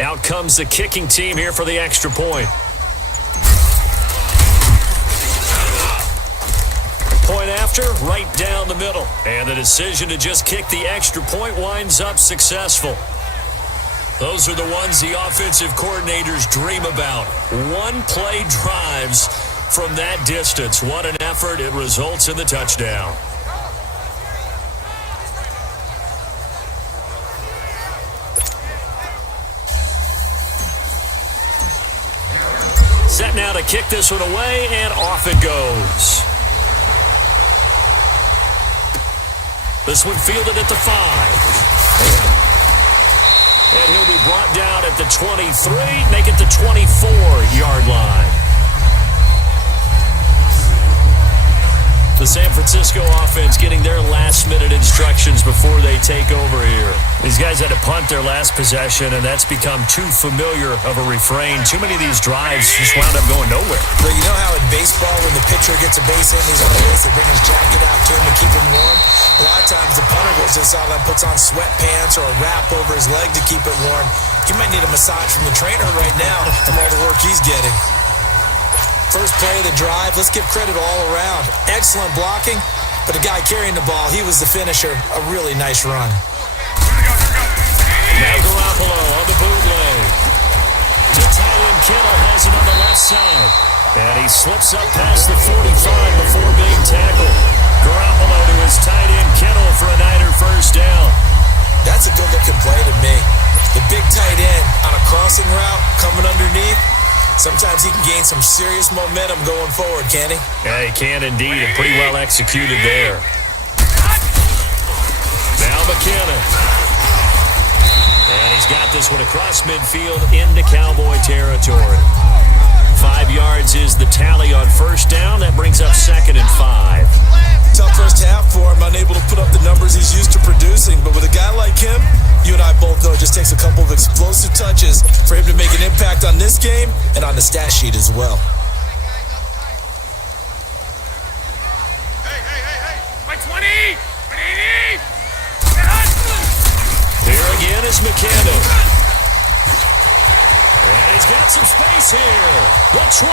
Out comes the kicking team here for the extra point. Point after, right down the middle. And the decision to just kick the extra point winds up successful. Those are the ones the offensive coordinators dream about. One-play drives from that distance. What an effort. It results in the touchdown. Set now to kick this one away, and off it goes. This one fielded at the 5. And he'll be brought down at the 23, make it the 24-yard line. The San Francisco offense getting their last-minute instructions before they take over here. These guys had to punt their last possession, and that's become too familiar of a refrain. Too many of these drives just wound up going nowhere. But you know how in baseball, when the pitcher gets a base hit, he's on the base, they bring his jacket out to him to keep him warm? A lot of times the punter goes inside and puts on sweatpants or a wrap over his leg to keep it warm. He might need a massage from the trainer right now from all the work he's getting. First play of the drive, let's give credit all around. Excellent blocking, but the guy carrying the ball, he was the finisher. A really nice run. Now Garoppolo on the bootleg. To tight end Kittle has it on the left side. And he slips up past the 45 before being tackled. Garoppolo to his tight end Kittle for a Niner first down. That's a good-looking play to me. The big tight end on a crossing route coming underneath. Sometimes he can gain some serious momentum going forward, can he? Yeah, he can indeed, and pretty well executed there. Now McKinnon. And he's got this one across midfield into Cowboy territory. 5 yards is the tally on first down. That brings up 2nd and 5. Tough first half for him, unable to put up the numbers he's used to producing. But with a guy like him, you and I both know it just takes a couple of explosive touches for him to make an impact on this game and on the stat sheet as well. Hey. My 20! Here again is McKinnon. And he's got some space here. The 20.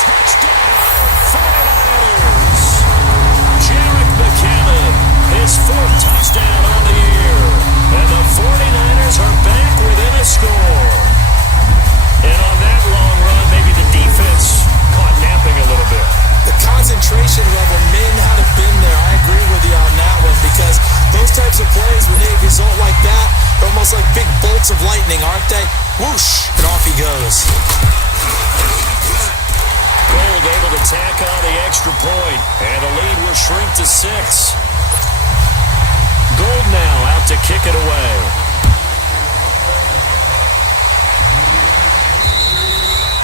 Touchdown, 49ers. Jarek McKinnon, his 4th touchdown on the year. And the 49ers are back within a score. And on that long run, maybe the defense caught napping a little bit. The concentration level may not have been there. I agree with you on that one because those types of plays, when they result like that, they're almost like big bolts of lightning, aren't they? Whoosh, and off he goes. Gold able to tack on the extra point, and the lead will shrink to 6. Gold now out to kick it away.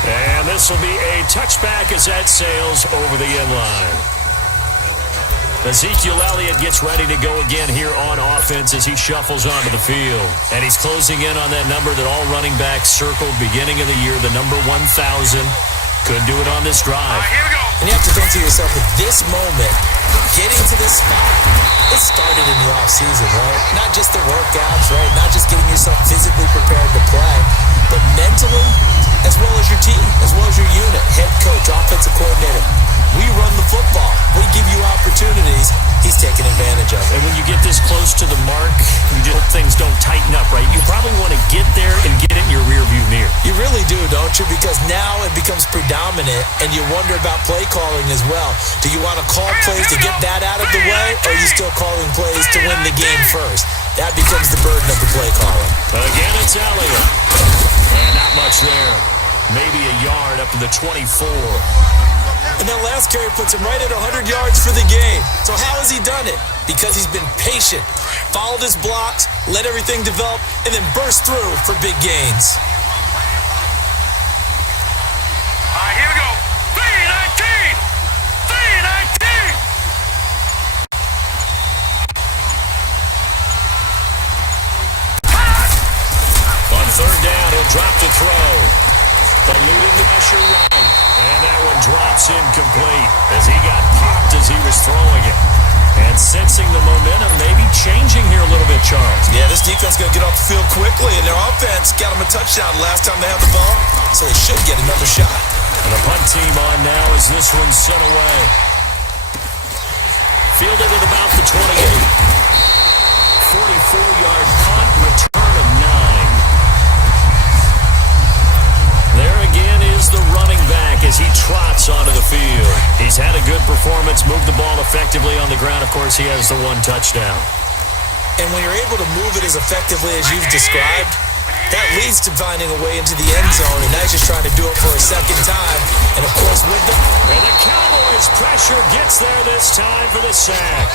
And this will be a touchback as that sails over the end line. Ezekiel Elliott gets ready to go again here on offense as he shuffles onto the field. And he's closing in on that number that all running backs circled beginning of the year, the number 1,000. Could do it on this drive. Here we go. And you have to think to yourself, at this moment, getting to this spot, it started in the offseason, right? Not just the workouts, right? Not just getting yourself physically prepared to play, but mentally, as well as your team, as well as your unit, head coach, offensive coordinator. We run the football. We give you opportunities. He's taking advantage of it. And when you get this close to the mark, you just hope things don't tighten up, right? You probably want to get there and get it in your rearview mirror. You really do, don't you? Because now it becomes predominant, and you wonder about play calling as well. Do you want to call plays to get that out of the way, or are you still calling plays to win the game first? That becomes the burden of the play calling. Again, it's Elliott. And not much there. Maybe a yard up to the 24. And that last carry puts him right at 100 yards for the game. So how has he done it? Because he's been patient, followed his blocks, let everything develop, and then burst through for big gains. All right, here we go. 3-19! 3-19! On third down, he'll drop to throw. Eluding the pressure right. And that one drops incomplete as he got popped as he was throwing it. And sensing the momentum maybe changing here a little bit, Charles. Yeah, this defense is going to get off the field quickly, and their offense got them a touchdown last time they had the ball, so they should get another shot. And the punt team on now as this one's sent away. Fielded at about the 28. 44-yard punt, return of 9. There again is the running back as he trots onto the field. He's had a good performance, moved the ball effectively on the ground. Of course, he has the one touchdown. And when you're able to move it as effectively as you've described, that leads to finding a way into the end zone, and now he's just trying to do it for a second time. And, of course, with them. And the Cowboys' pressure gets there this time for the sack.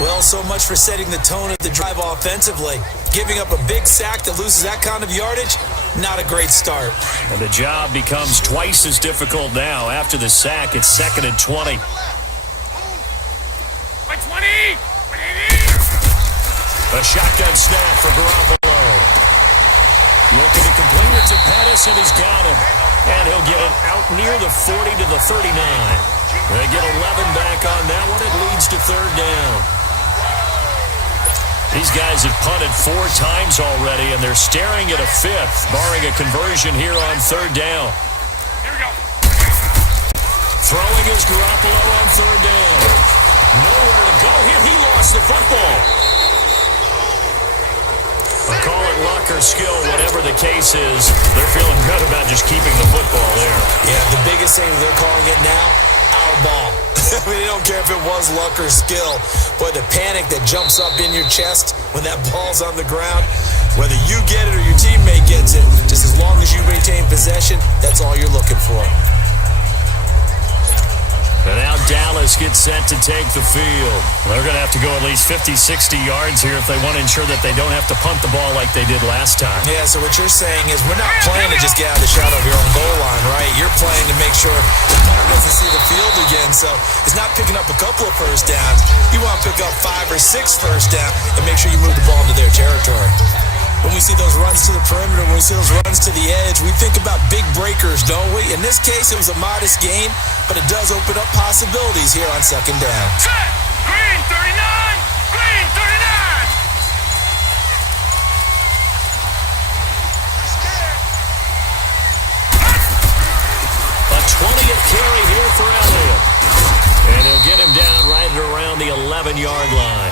Well, so much for setting the tone of the drive offensively. Giving up a big sack that loses that kind of yardage, not a great start. And the job becomes twice as difficult now. After the sack, it's 2nd and 20. 20! A shotgun snap for Garoppolo. Looking to complete it to Pettis, and he's got him. And he'll get it out near the 40 to the 39. They get 11 back on that one. It leads to third down. These guys have punted 4 times already, and they're staring at a 5th, barring a conversion here on third down. Here we go. Throwing is Garoppolo on third down. Nowhere to go here. He lost the football. I'll call it luck or skill, whatever the case is. They're feeling good about just keeping the football there. Yeah, the biggest thing they're calling it now, our ball. I mean, they don't care if it was luck or skill. Boy, the panic that jumps up in your chest when that ball's on the ground, whether you get it or your teammate gets it, just as long as you retain possession, that's all you're looking for. And now Dallas gets set to take the field. They're going to have to go at least 50, 60 yards here if they want to ensure that they don't have to punt the ball like they did last time. Yeah, so what you're saying is we're not playing to just get out of the shadow of your own goal line, right? You're playing to make sure the punter doesn't see the field again. So it's not picking up a couple of first downs. You want to pick up 5 or 6 first down and make sure you move the ball into their territory. When we see those runs to the perimeter, when we see those runs to the edge, we think about big breakers, don't we? In this case, it was a modest gain, but it does open up possibilities here on second down. Set! Green 39! Green 39! A 20th carry here for Elliott. And they'll get him down right at around the 11-yard line.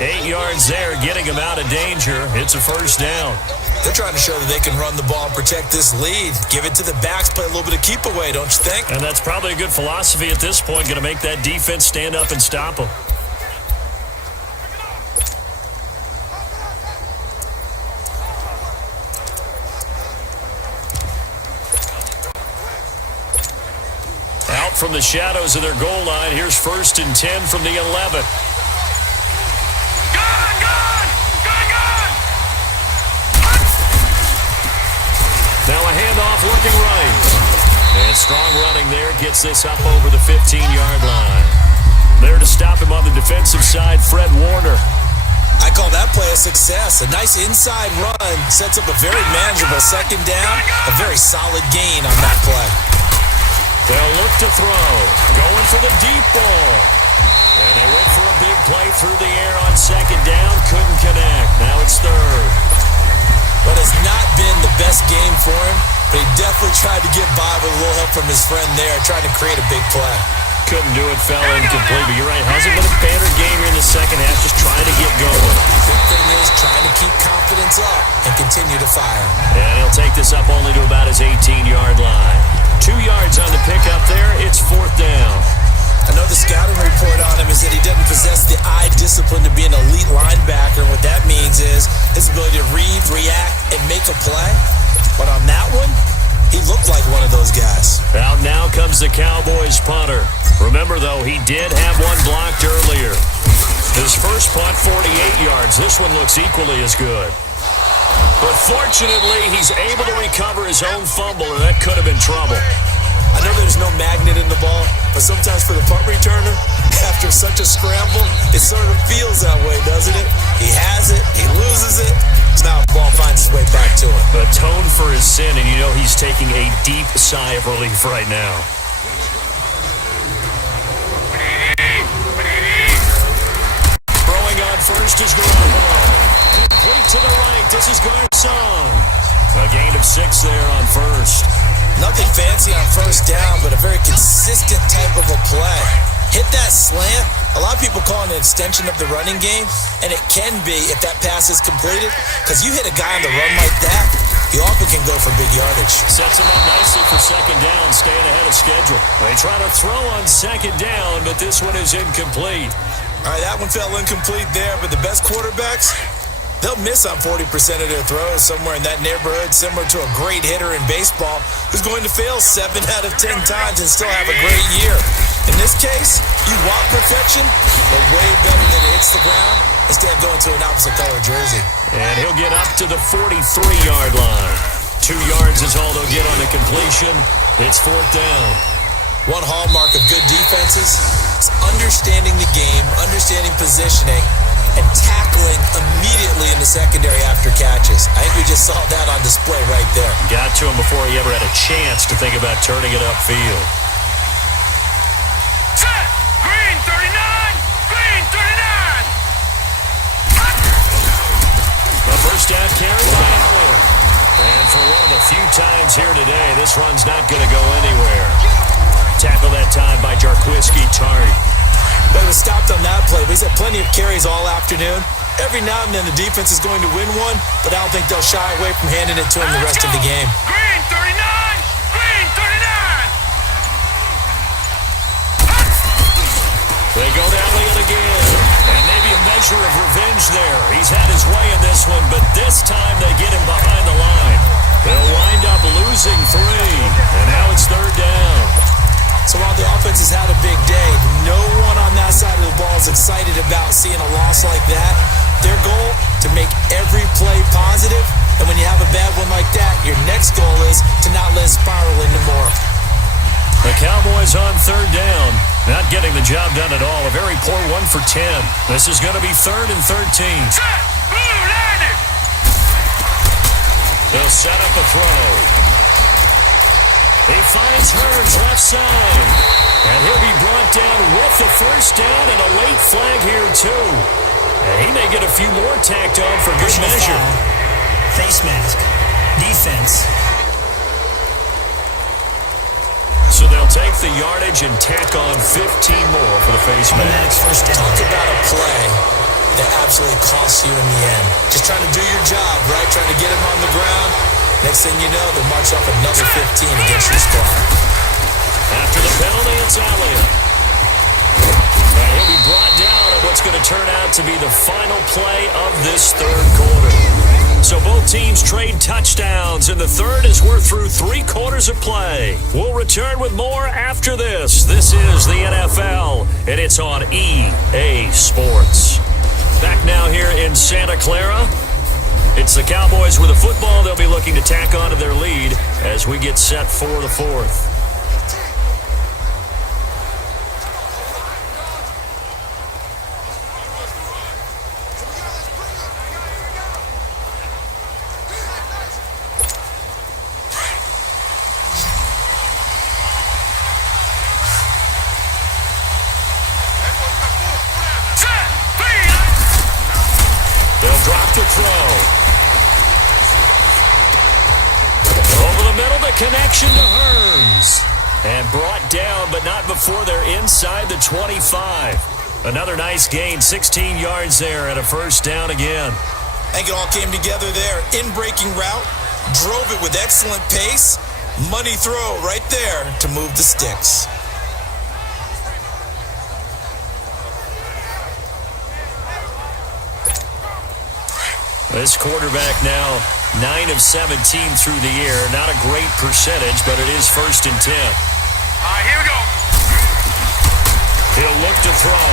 8 yards there, getting him out of danger. It's a first down. They're trying to show that they can run the ball and protect this lead. Give it to the backs, play a little bit of keep away, don't you think? And that's probably a good philosophy at this point, going to make that defense stand up and stop them. Out from the shadows of their goal line, here's 1st and 10 from the 11. Now a handoff looking right. And strong running there gets this up over the 15-yard line. There to stop him on the defensive side, Fred Warner. I call that play a success. A nice inside run sets up a very manageable second down. A very solid gain on that play. They'll look to throw. Going for the deep ball. And they went for a big play through the air on second down. Couldn't connect. Now it's third. But it's not been the best game for him, but he definitely tried to get by with a little help from his friend there, trying to create a big play. Couldn't do it, fell incomplete, but you're right, hasn't been a banner game here in the second half, just trying to get going. Big thing is trying to keep confidence up and continue to fire. And he'll take this up only to about his 18-yard line. 2 yards on the pickup there, it's 4th down. I know the scouting report on him is that he doesn't possess the eye discipline to be an elite linebacker. What that means is his ability to read, react, and make a play. But on that one, he looked like one of those guys. Out now comes the Cowboys punter. Remember, though, he did have one blocked earlier. His first punt, 48 yards. This one looks equally as good. But fortunately, he's able to recover his own fumble, and that could have been trouble. I know there's no magnet in the ball, but sometimes for the punt returner, after such a scramble, it sort of feels that way, doesn't it? He has it, he loses it, now the ball finds its way back to him. Atone for his sin, and you know he's taking a deep sigh of relief right now. Throwing on first is Garoppolo. Complete to the right, this is Garcon. A gain of 6 there on first. Nothing fancy on first down, but a very consistent type of a play. Hit that slant. A lot of people call it an extension of the running game, and it can be if that pass is completed, because you hit a guy on the run like that, he often can go for big yardage. Sets him up nicely for second down, staying ahead of schedule. They try to throw on second down, but this one is incomplete. All right, that one fell incomplete there, but the best quarterbacks, they'll miss on 40% of their throws, somewhere in that neighborhood, similar to a great hitter in baseball who's going to fail 7 out of 10 times and still have a great year. In this case, you want perfection, but way better than it hits the ground instead of going to an opposite color jersey. And he'll get up to the 43-yard line. 2 yards is all they'll get on the completion. It's fourth down. One hallmark of good defenses is understanding the game, understanding positioning, and tackling immediately in the secondary after catches. I think we just saw that on display right there. Got to him before he ever had a chance to think about turning it upfield. Set! Green 39! Green 39! The first down carry by Elliott. And for one of the few times here today, this run's not going to go anywhere. Tackle that time by Jarquiski Tartt. But it was stopped on that play. He's had plenty of carries all afternoon. Every now and then the defense is going to win one, but I don't think they'll shy away from handing it to him the rest of the game. Green 39! Green 39! They go to Elliott again. And maybe a measure of revenge there. He's had his way in this one, but this time they get him behind the line. They'll wind up losing 3. And now it's third down. So while the offense has had a big day, no one on that side of the ball is excited about seeing a loss like that. Their goal, to make every play positive. And when you have a bad one like that, your next goal is to not let it spiral into more. The Cowboys on third down. Not getting the job done at all. A very poor 1 for 10. This is going to be 3rd and 13. Set! Blue landed! They'll set up a throw. He finds Hurns left side. And he'll be brought down with the first down and a late flag here, too. And he may get a few more tacked on for good measure. Foul. Face mask. Defense. So they'll take the yardage and tack on 15 more for the face mask. First down. Talk about a play that absolutely costs you in the end. Just trying to do your job, right? Trying to get him on the ground. Next thing you know, they'll march up another 15 against your squad. After the penalty, it's Elliott. And he'll be brought down at what's going to turn out to be the final play of this third quarter. So both teams trade touchdowns, and the third as we're through 3 quarters of play. We'll return with more after this. This is the NFL, and it's on EA Sports. Back now here in Santa Clara. It's the Cowboys with a football. They'll be looking to tack on to their lead as we get set for the fourth. They'll drop the throw. Over the middle, the connection to Hurns. And brought down, but not before they're inside the 25. Another nice gain, 16 yards there, and a first down again. I think it all came together there. In-breaking route, drove it with excellent pace. Money throw right there to move the sticks. This quarterback now 9 of 17 through the air. Not a great percentage, but it is 1st and 10. All right, here we go. He'll look to throw.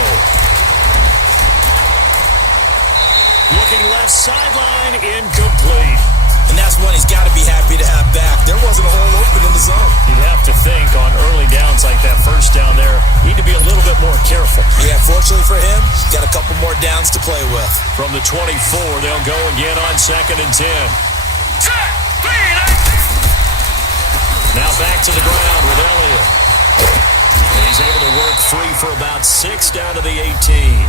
Looking left sideline, incomplete. And that's one he's got to be happy to have back. There wasn't a hole open in the zone. You'd have to think on early downs like that first down there, need to be a little bit more careful. Yeah, fortunately for him, he's got a couple more downs to play with. From the 24, they'll go again on 2nd and 10. Now back to the ground with Elliott. And he's able to work free for about 6 down to the 18.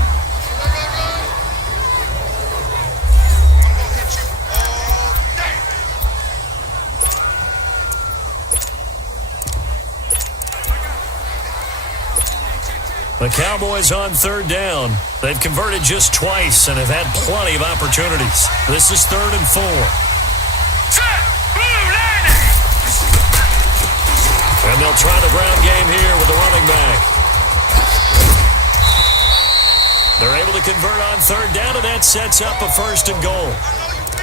The Cowboys on 3rd down. They've converted just twice and have had plenty of opportunities. This is 3rd and 4. And they'll try the ground game here with the running back. They're able to convert on 3rd down, and that sets up a 1st and goal.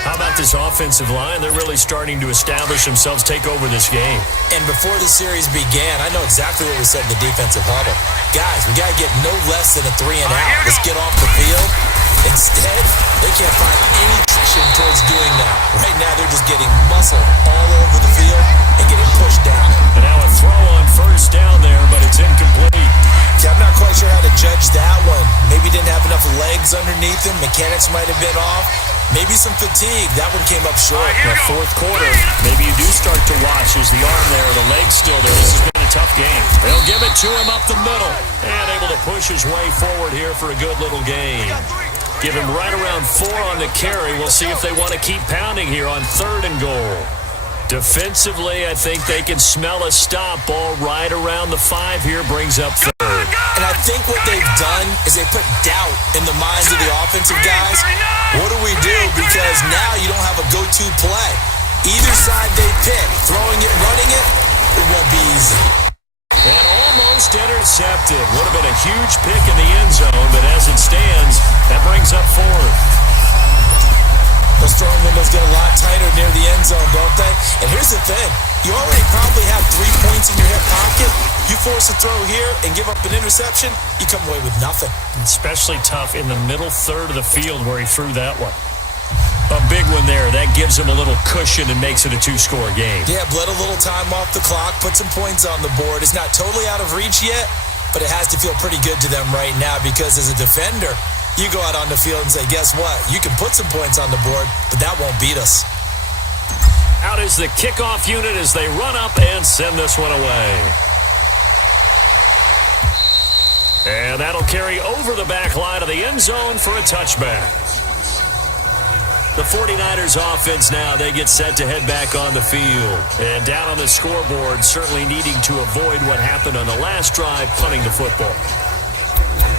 How about this offensive line? They're really starting to establish themselves, take over this game. And before the series began, I know exactly what we said in the defensive huddle. Guys, we got to get no less than a 3 and out. Let's get off the field. Instead, they can't find any traction towards doing that. Right now, they're just getting muscled all over the field and getting pushed down. And now a throw on 1st down there, but it's incomplete. Yeah, I'm not quite sure how to judge that one. Maybe didn't have enough legs underneath him. Mechanics might have been off. Maybe some fatigue. That one came up short. The 4th quarter, maybe you do start to watch as the arm there, the leg's still there. This has been a tough game. They'll give it to him up the middle. And able to push his way forward here for a good little gain. Give him right around 4 on the carry. We'll see if they want to keep pounding here on 3rd and goal. Defensively, I think they can smell a stop. Ball right around the 5 here, brings up 3rd. And I think what they've done is they put doubt in the minds of the offensive guys. What do we do? Because now you don't have a go-to play. Either side they pick, throwing it, running it, it won't be easy. And almost intercepted. Would have been a huge pick in the end zone, but as it stands, that brings up 4th. Those throwing windows get a lot tighter near the end zone, don't they? And here's the thing. You already probably have 3 points in your hip pocket. You force a throw here and give up an interception, you come away with nothing. Especially tough in the middle 3rd of the field where he threw that one. A big one there. That gives him a little cushion and makes it a 2-score game. Yeah, bled a little time off the clock, put some points on the board. It's not totally out of reach yet, but it has to feel pretty good to them right now because as a defender, you go out on the field and say, guess what? You can put some points on the board, but that won't beat us. Out is the kickoff unit as they run up and send this one away. And that'll carry over the back line of the end zone for a touchback. The 49ers offense now, they get set to head back on the field. And down on the scoreboard, certainly needing to avoid what happened on the last drive, punting the football.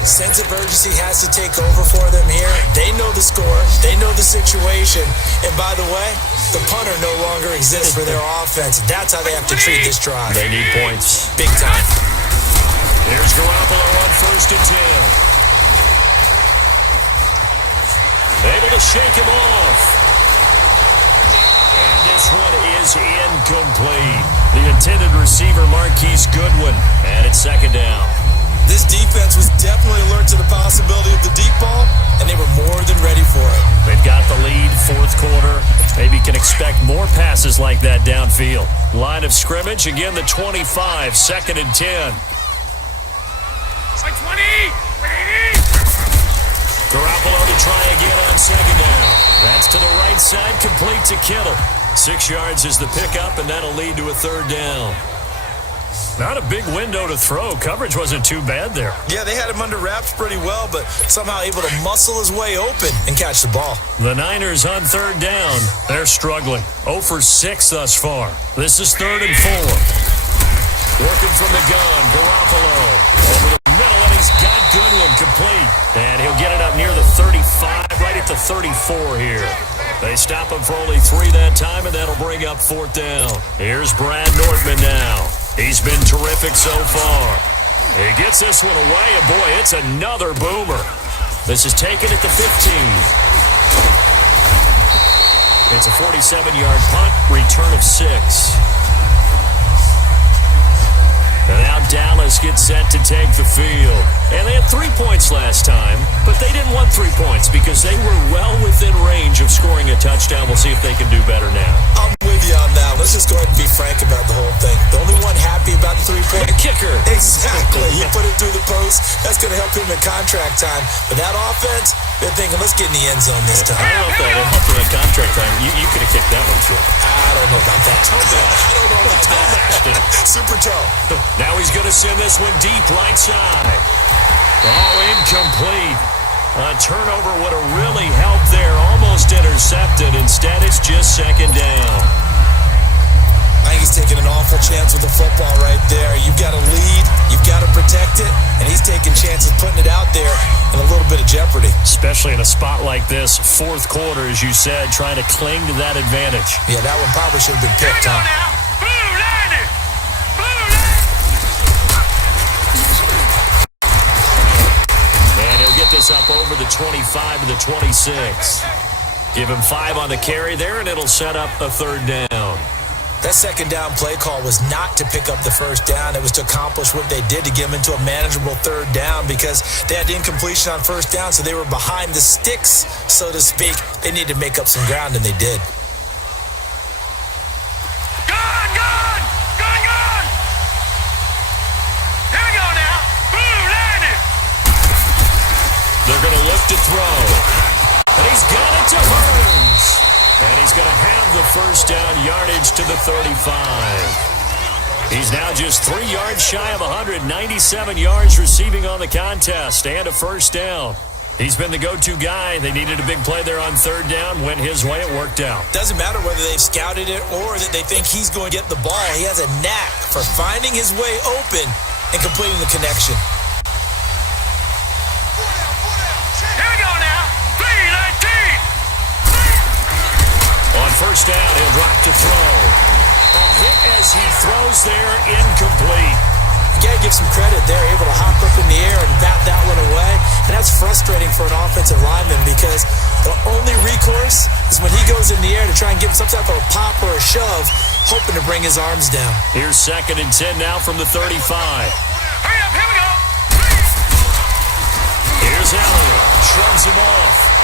Sense of urgency has to take over for them here. They know the score. They know the situation. And by the way, the punter no longer exists for their offense. That's how they have to treat this drive. They need points. Big time. Here's Garoppolo on 1st and 10. Able to shake him off. And this one is incomplete. The intended receiver, Marquise Goodwin. And it's 2nd down. This defense was definitely alert to the possibility of the deep ball, and they were more than ready for it. They've got the lead, 4th quarter. Maybe can expect more passes like that downfield. Line of scrimmage, again the 25, 2nd and 10. Like 20! Garoppolo to try again on 2nd down. That's to the right side, complete to Kittle. 6 yards is the pickup, and that'll lead to a 3rd down. Not a big window to throw. Coverage wasn't too bad there. Yeah, they had him under wraps pretty well, but somehow able to muscle his way open and catch the ball. The Niners on 3rd down. They're struggling. 0 for 6 thus far. This is 3rd and 4. Working from the gun, Garoppolo. Over the middle, and he's got Goodwin complete. And he'll get it up near the 35, right at the 34 here. They stop him for only 3 that time, and that'll bring up 4th down. Here's Brad Nordman now. He's been terrific so far. He gets this one away, and boy, it's another boomer. This is taken at the 15. It's a 47-yard punt, return of 6. And now Dallas gets set to take the field. And they had 3 points last time, but they didn't want 3 points because they were well within range of scoring a touchdown. We'll see if they can do better now. I'm with you on that. Let's just go ahead and be frank about the whole thing. The only one happy about the 3-point kicker. Exactly. He put it through the post. That's going to help him in contract time. But that offense, they're thinking, let's get in the end zone this time. I don't know if that helped him in contract time. You could have kicked that one through. I don't know about that. I don't know about that. Super toe. Now he's going to send this one deep right side. Oh, incomplete. A turnover would have really helped there. Almost intercepted. Instead, it's just second down. I think he's taking an awful chance with the football right there. You've got to lead. You've got to protect it. And he's taking chances putting it out there in a little bit of jeopardy. Especially in a spot like this, fourth quarter, as you said, trying to cling to that advantage. Yeah, that one probably should have been picked, huh? Get this up over the 25 to the 26. Give him 5 on the carry there, and it'll set up a third down. That second down play call was not to pick up the first down. It was to accomplish what they did to get them into a manageable third down because they had incompletion on first down, so they were behind the sticks, so to speak. They needed to make up some ground, and they did. They're going to look to throw. And he's got it to Burns. And he's going to have the first down yardage to the 35. He's now just 3 yards shy of 197 yards receiving on the contest and a first down. He's been the go-to guy. They needed a big play there on third down. Went his way. It worked out. Doesn't matter whether they've scouted it or that they think he's going to get the ball. He has a knack for finding his way open and completing the connection. On first down, he'll drop to throw. A hit as he throws there, incomplete. You got to give some credit there, able to hop up in the air and bat that one away. And that's frustrating for an offensive lineman because the only recourse is when he goes in the air to try and give some type of a pop or a shove, hoping to bring his arms down. Here's 2nd and 10 now from the 35. Hurry up, here we go. Here's Elliott, shrugs him off.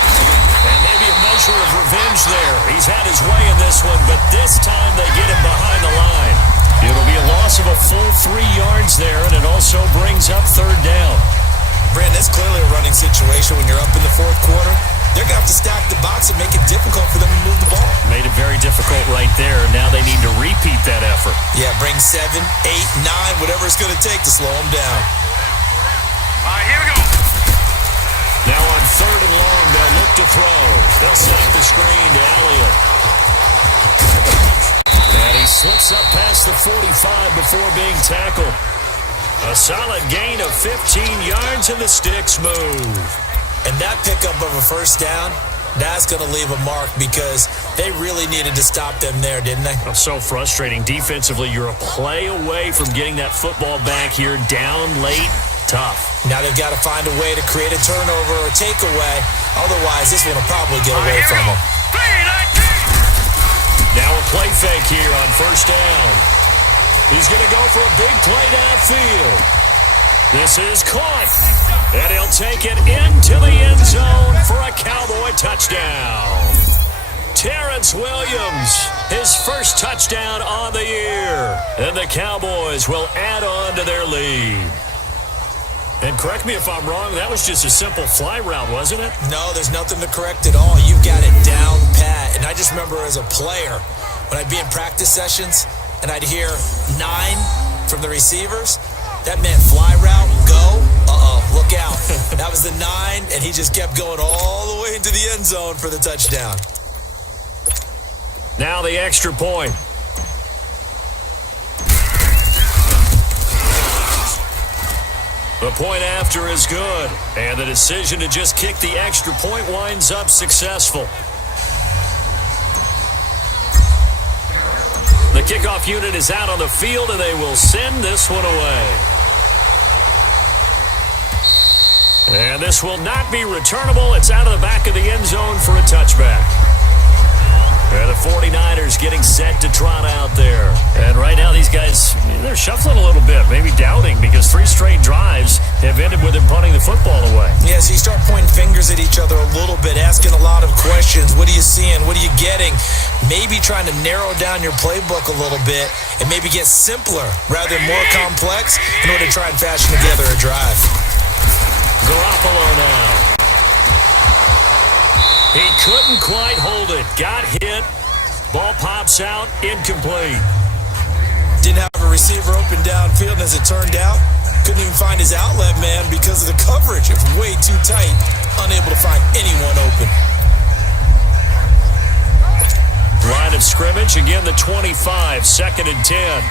And maybe a measure of revenge there. He's had his way in this one, but this time they get him behind the line. It'll be a loss of a full 3 yards there, and it also brings up third down. Brandon, that's clearly a running situation when you're up in the fourth quarter. They're going to have to stack the box and make it difficult for them to move the ball. Made it very difficult right there. Now they need to repeat that effort. Yeah, bring 7, 8, 9, whatever it's going to take to slow them down. All right, here we go. Now on third and long, they'll look to throw. They'll set up the screen to Elliott. And he slips up past the 45 before being tackled. A solid gain of 15 yards, and the sticks move. And that pickup of a first down, that's going to leave a mark because they really needed to stop them there, didn't they? Oh, so frustrating. Defensively, you're a play away from getting that football back here down late. Tough. Now they've got to find a way to create a turnover or takeaway. Otherwise, this one will probably get away from them. Now a play fake here on first down. He's going to go for a big play downfield. This is caught. And he'll take it into the end zone for a Cowboy touchdown. Terrence Williams, his first touchdown on the year. And the Cowboys will add on to their lead. And correct me if I'm wrong, that was just a simple fly route, wasn't it? No, there's nothing to correct at all. You've got it down pat. And I just remember as a player, when I'd be in practice sessions and I'd hear 9 from the receivers, that meant fly route, go, look out. That was the 9, and he just kept going all the way into the end zone for the touchdown. Now the extra point. The point after is good, and the decision to just kick the extra point winds up successful. The kickoff unit is out on the field, and they will send this one away. And this will not be returnable. It's out of the back of the end zone for a touchback. And the 49ers getting set to trot out there. And right now these guys, they're shuffling a little bit, maybe doubting, because 3 straight drives have ended with them punting the football away. Yeah, so you start pointing fingers at each other a little bit, asking a lot of questions. What are you seeing? What are you getting? Maybe trying to narrow down your playbook a little bit and maybe get simpler rather than more complex in order to try and fashion together a drive. Garoppolo now. He couldn't quite hold it. Got hit. Ball pops out. Incomplete. Didn't have a receiver open downfield, and as it turned out, couldn't even find his outlet man because of the coverage. It was way too tight. Unable to find anyone open. Line of scrimmage. Again, the 25. 2nd and 10.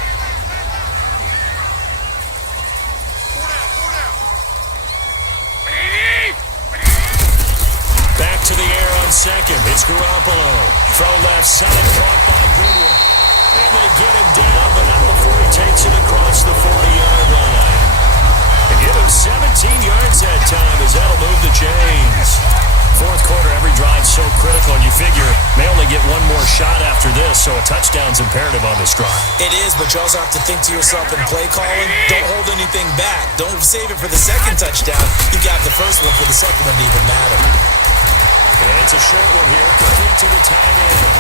Back to the air on 2nd. It's Garoppolo. Throw left side, caught by Goodwin. And they get him down, but not before he takes it across the 40-yard line. They give him 17 yards that time as that'll move the chains. 4th quarter, every drive's so critical, and you figure may only get one more shot after this, so a touchdown's imperative on this drive. It is, but you also have to think to yourself in play calling, don't hold anything back. Don't save it for the second touchdown. You got the first one for the second one to even matter. It's a short one here, complete to the tight end.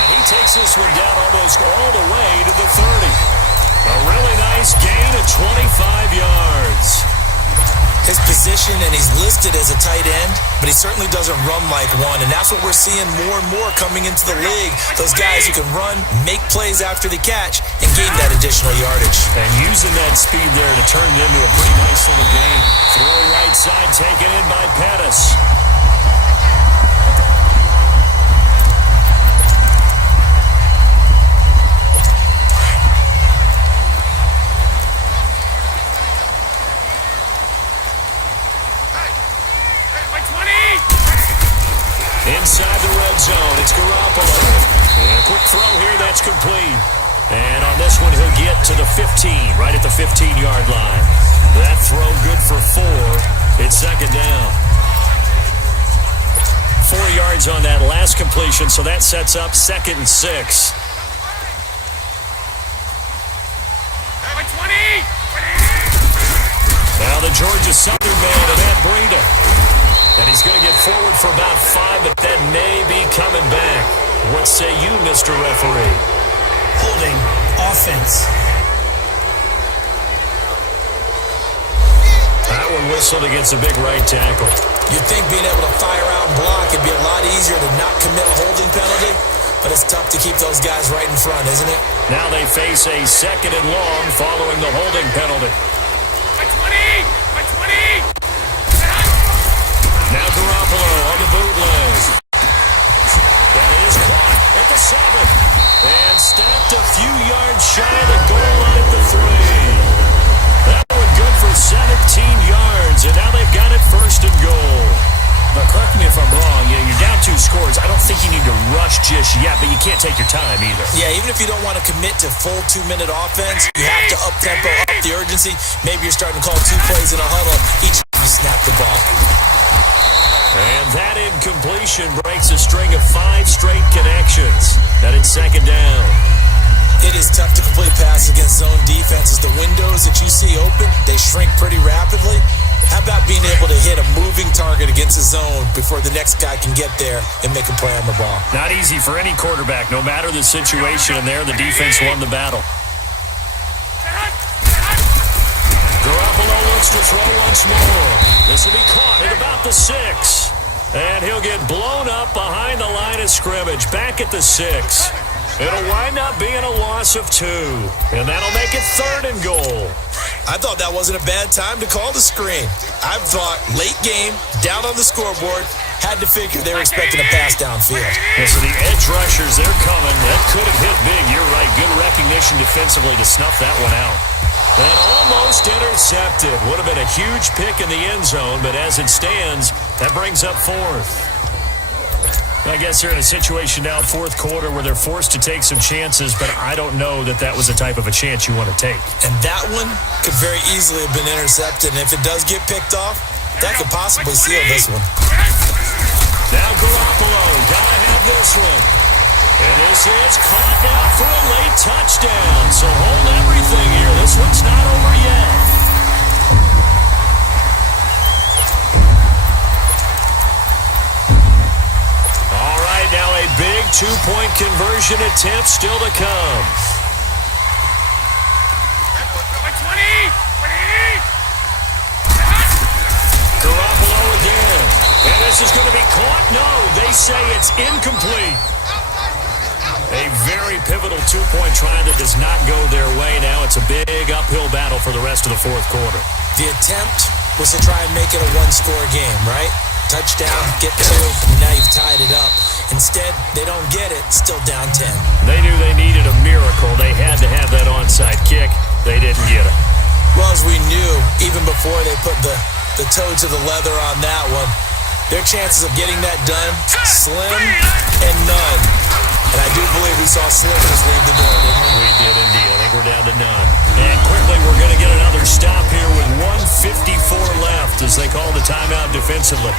And he takes this one down almost all the way to the 30. A really nice gain of 25 yards. His position, and he's listed as a tight end, but he certainly doesn't run like one, and that's what we're seeing more and more coming into the league. Those guys who can run, make plays after the catch, and gain that additional yardage. And using that speed there to turn it into a pretty nice little game. Throw right side, taken in by Pettis. Inside the red zone, it's Garoppolo. And a quick throw here, that's complete. And on this one, he'll get to the 15, right at the 15-yard line. That throw good for 4. It's 2nd down. 4 yards on that last completion, so that sets up 2nd and 6. Now the Georgia Southern man, Matt Breida. And he's going to get forward for about 5, but then may be coming back. What say you, Mr. Referee? Holding. Offense. That one whistled against a big right tackle. You'd think being able to fire out and block would be a lot easier to not commit a holding penalty, but it's tough to keep those guys right in front, isn't it? Now they face a 2nd and long following the holding penalty. Now Garoppolo on the bootleg. That is caught at the 7. And stopped a few yards shy of the goal line at the 3. That one good for 17 yards, and now they've got it 1st and goal. Now, correct me if I'm wrong. You're down 2 scores. I don't think you need to rush just yet, but you can't take your time either. Yeah, even if you don't want to commit to full 2-minute offense, you have to up-tempo, up the urgency. Maybe you're starting to call 2 plays in a huddle. Each time you snap the ball. And that incompletion breaks a string of 5 straight connections. That it's 2nd down. It is tough to complete passes against zone defenses. The windows that you see open, they shrink pretty rapidly. How about being able to hit a moving target against a zone before the next guy can get there and make a play on the ball? Not easy for any quarterback, no matter the situation. And there, the defense won the battle. Garoppolo looks to throw once more. This will be caught at about the 6. And he'll get blown up behind the line of scrimmage, back at the 6. It'll wind up being a loss of 2. And that'll make it 3rd and goal. I thought that wasn't a bad time to call the screen. I thought late game, down on the scoreboard, had to figure they were expecting a pass downfield. Yeah, so the edge rushers, they're coming. That could have hit big. You're right. Good recognition defensively to snuff that one out. And almost intercepted. Would have been a huge pick in the end zone, but as it stands, that brings up 4th. I guess they're in a situation now, 4th quarter, where they're forced to take some chances, but I don't know that that was the type of a chance you want to take. And that one could very easily have been intercepted, and if it does get picked off, that could possibly seal this one. Now Garoppolo, gotta have this one. And this is caught now for a late touchdown. So hold everything here. This one's not over yet. All right, now a big two-point conversion attempt still to come. 20! Garoppolo again. And this is going to be caught. No, they say it's incomplete. A very pivotal two-point try that does not go their way. Now it's a big uphill battle for the rest of the fourth quarter. The attempt was to try and make it a one-score game, right? Touchdown, get two, now you've tied it up. Instead, they don't get it, still down 10. They knew they needed a miracle. They had to have that onside kick. They didn't get it. Well, as we knew, even before they put the toe to the leather on that one, their chances of getting that done, slim and none. And I do believe we saw Slivers leave the door, didn't we? We did indeed. I think we're down to none. And quickly, we're going to get another stop here with 1:54 left as they call the timeout defensively.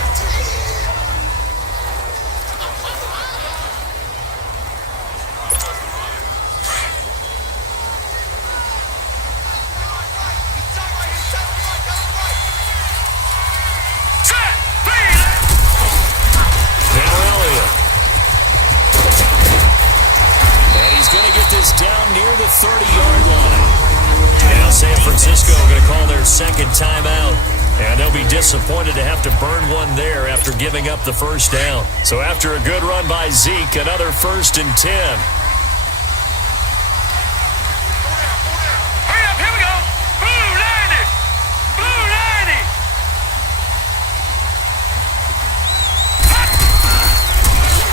Down near the 30-yard line. Now San Francisco going to call their second timeout. And they'll be disappointed to have to burn one there after giving up the first down. So after a good run by Zeke, another 1st and 10. Hurry up, here we go. Blue 90. Blue 90.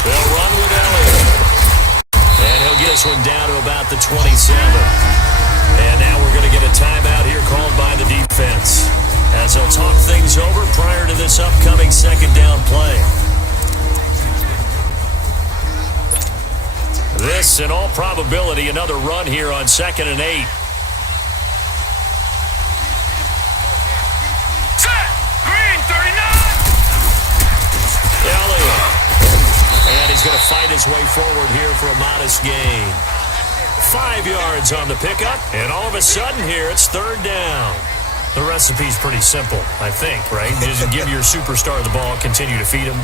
They'll run with Elliott. And he'll get this one down to about the 27. And now we're going to get a timeout here called by the defense, as they'll talk things over prior to this upcoming second down play. This, in all probability, another run here on 2nd and 8. Set. Green 39. Elliott. And he's going to fight his way forward here for a modest gain. 5 yards on the pickup, and all of a sudden here, it's 3rd down. The recipe's pretty simple, I think, right? Just give your superstar the ball, continue to feed him.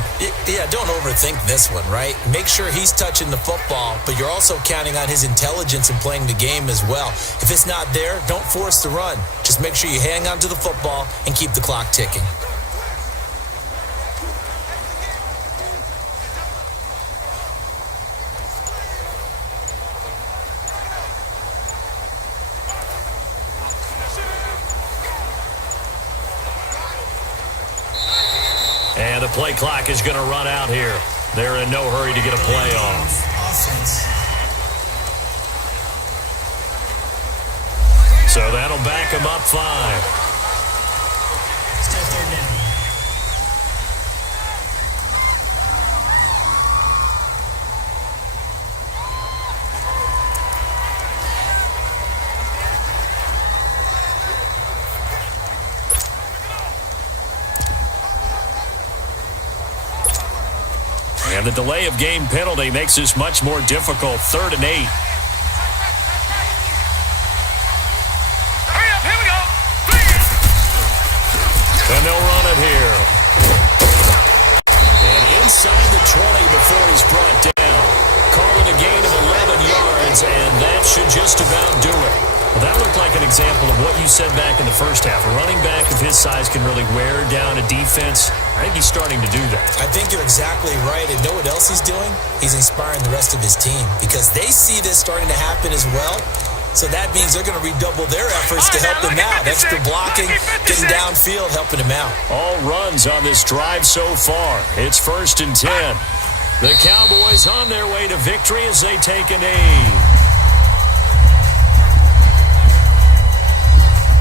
Yeah, don't overthink this one, right? Make sure he's touching the football, but you're also counting on his intelligence in playing the game as well. If it's not there, don't force the run. Just make sure you hang on to the football and keep the clock ticking. And the play clock is going to run out here. They're in no hurry to get a play off. Offense. So that'll back him up 5. Still 3rd down. And the delay of game penalty makes this much more difficult. 3rd and 8. Hurry up, here we go. And they'll run it here. And inside the 20 before he's brought down. Calling a gain of 11 yards, and that should just about do it. Well, that looked like an example of what you said back in the first half. A running back of his size can really wear down a defense. I think he's starting to do that. I think you're exactly right. And know what else he's doing? He's inspiring the rest of his team because they see this starting to happen as well. So that means they're going to redouble their efforts to help him out. Extra blocking, getting downfield, helping him out. All runs on this drive so far. It's 1st and 10. The Cowboys on their way to victory as they take a knee.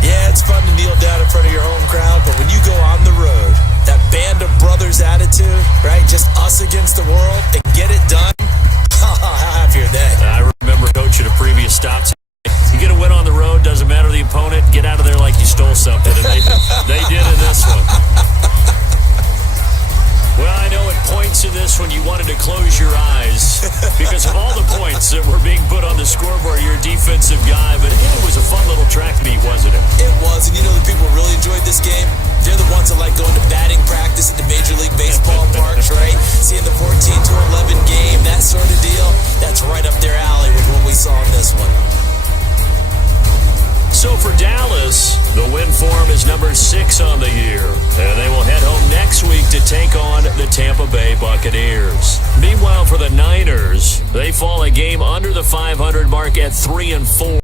Yeah, it's fun to kneel down in front of your home crowd, but when you go on the road, that band of brothers attitude, right? Just us against the world and get it done. How happy are they? I remember coach at a previous stop. You get a win on the road, doesn't matter the opponent, get out of there like you stole something. And they did in this one. Well, I know at points in this one you wanted to close your eyes because of all the points that were being put on the scoreboard. You're a defensive guy, but it was a fun little track meet, wasn't it? It was, and you know the people who really enjoyed this game? They're the ones that like going to batting practice at the Major League Baseball parks, right? Seeing the 14-11 game, that sort of deal. That's right up their alley with what we saw in this one. So for Dallas, the win form is number 6 on the year, and they will head home next week to take on the Tampa Bay Buccaneers. Meanwhile, for the Niners, they fall a game under the 500 mark at 3-4.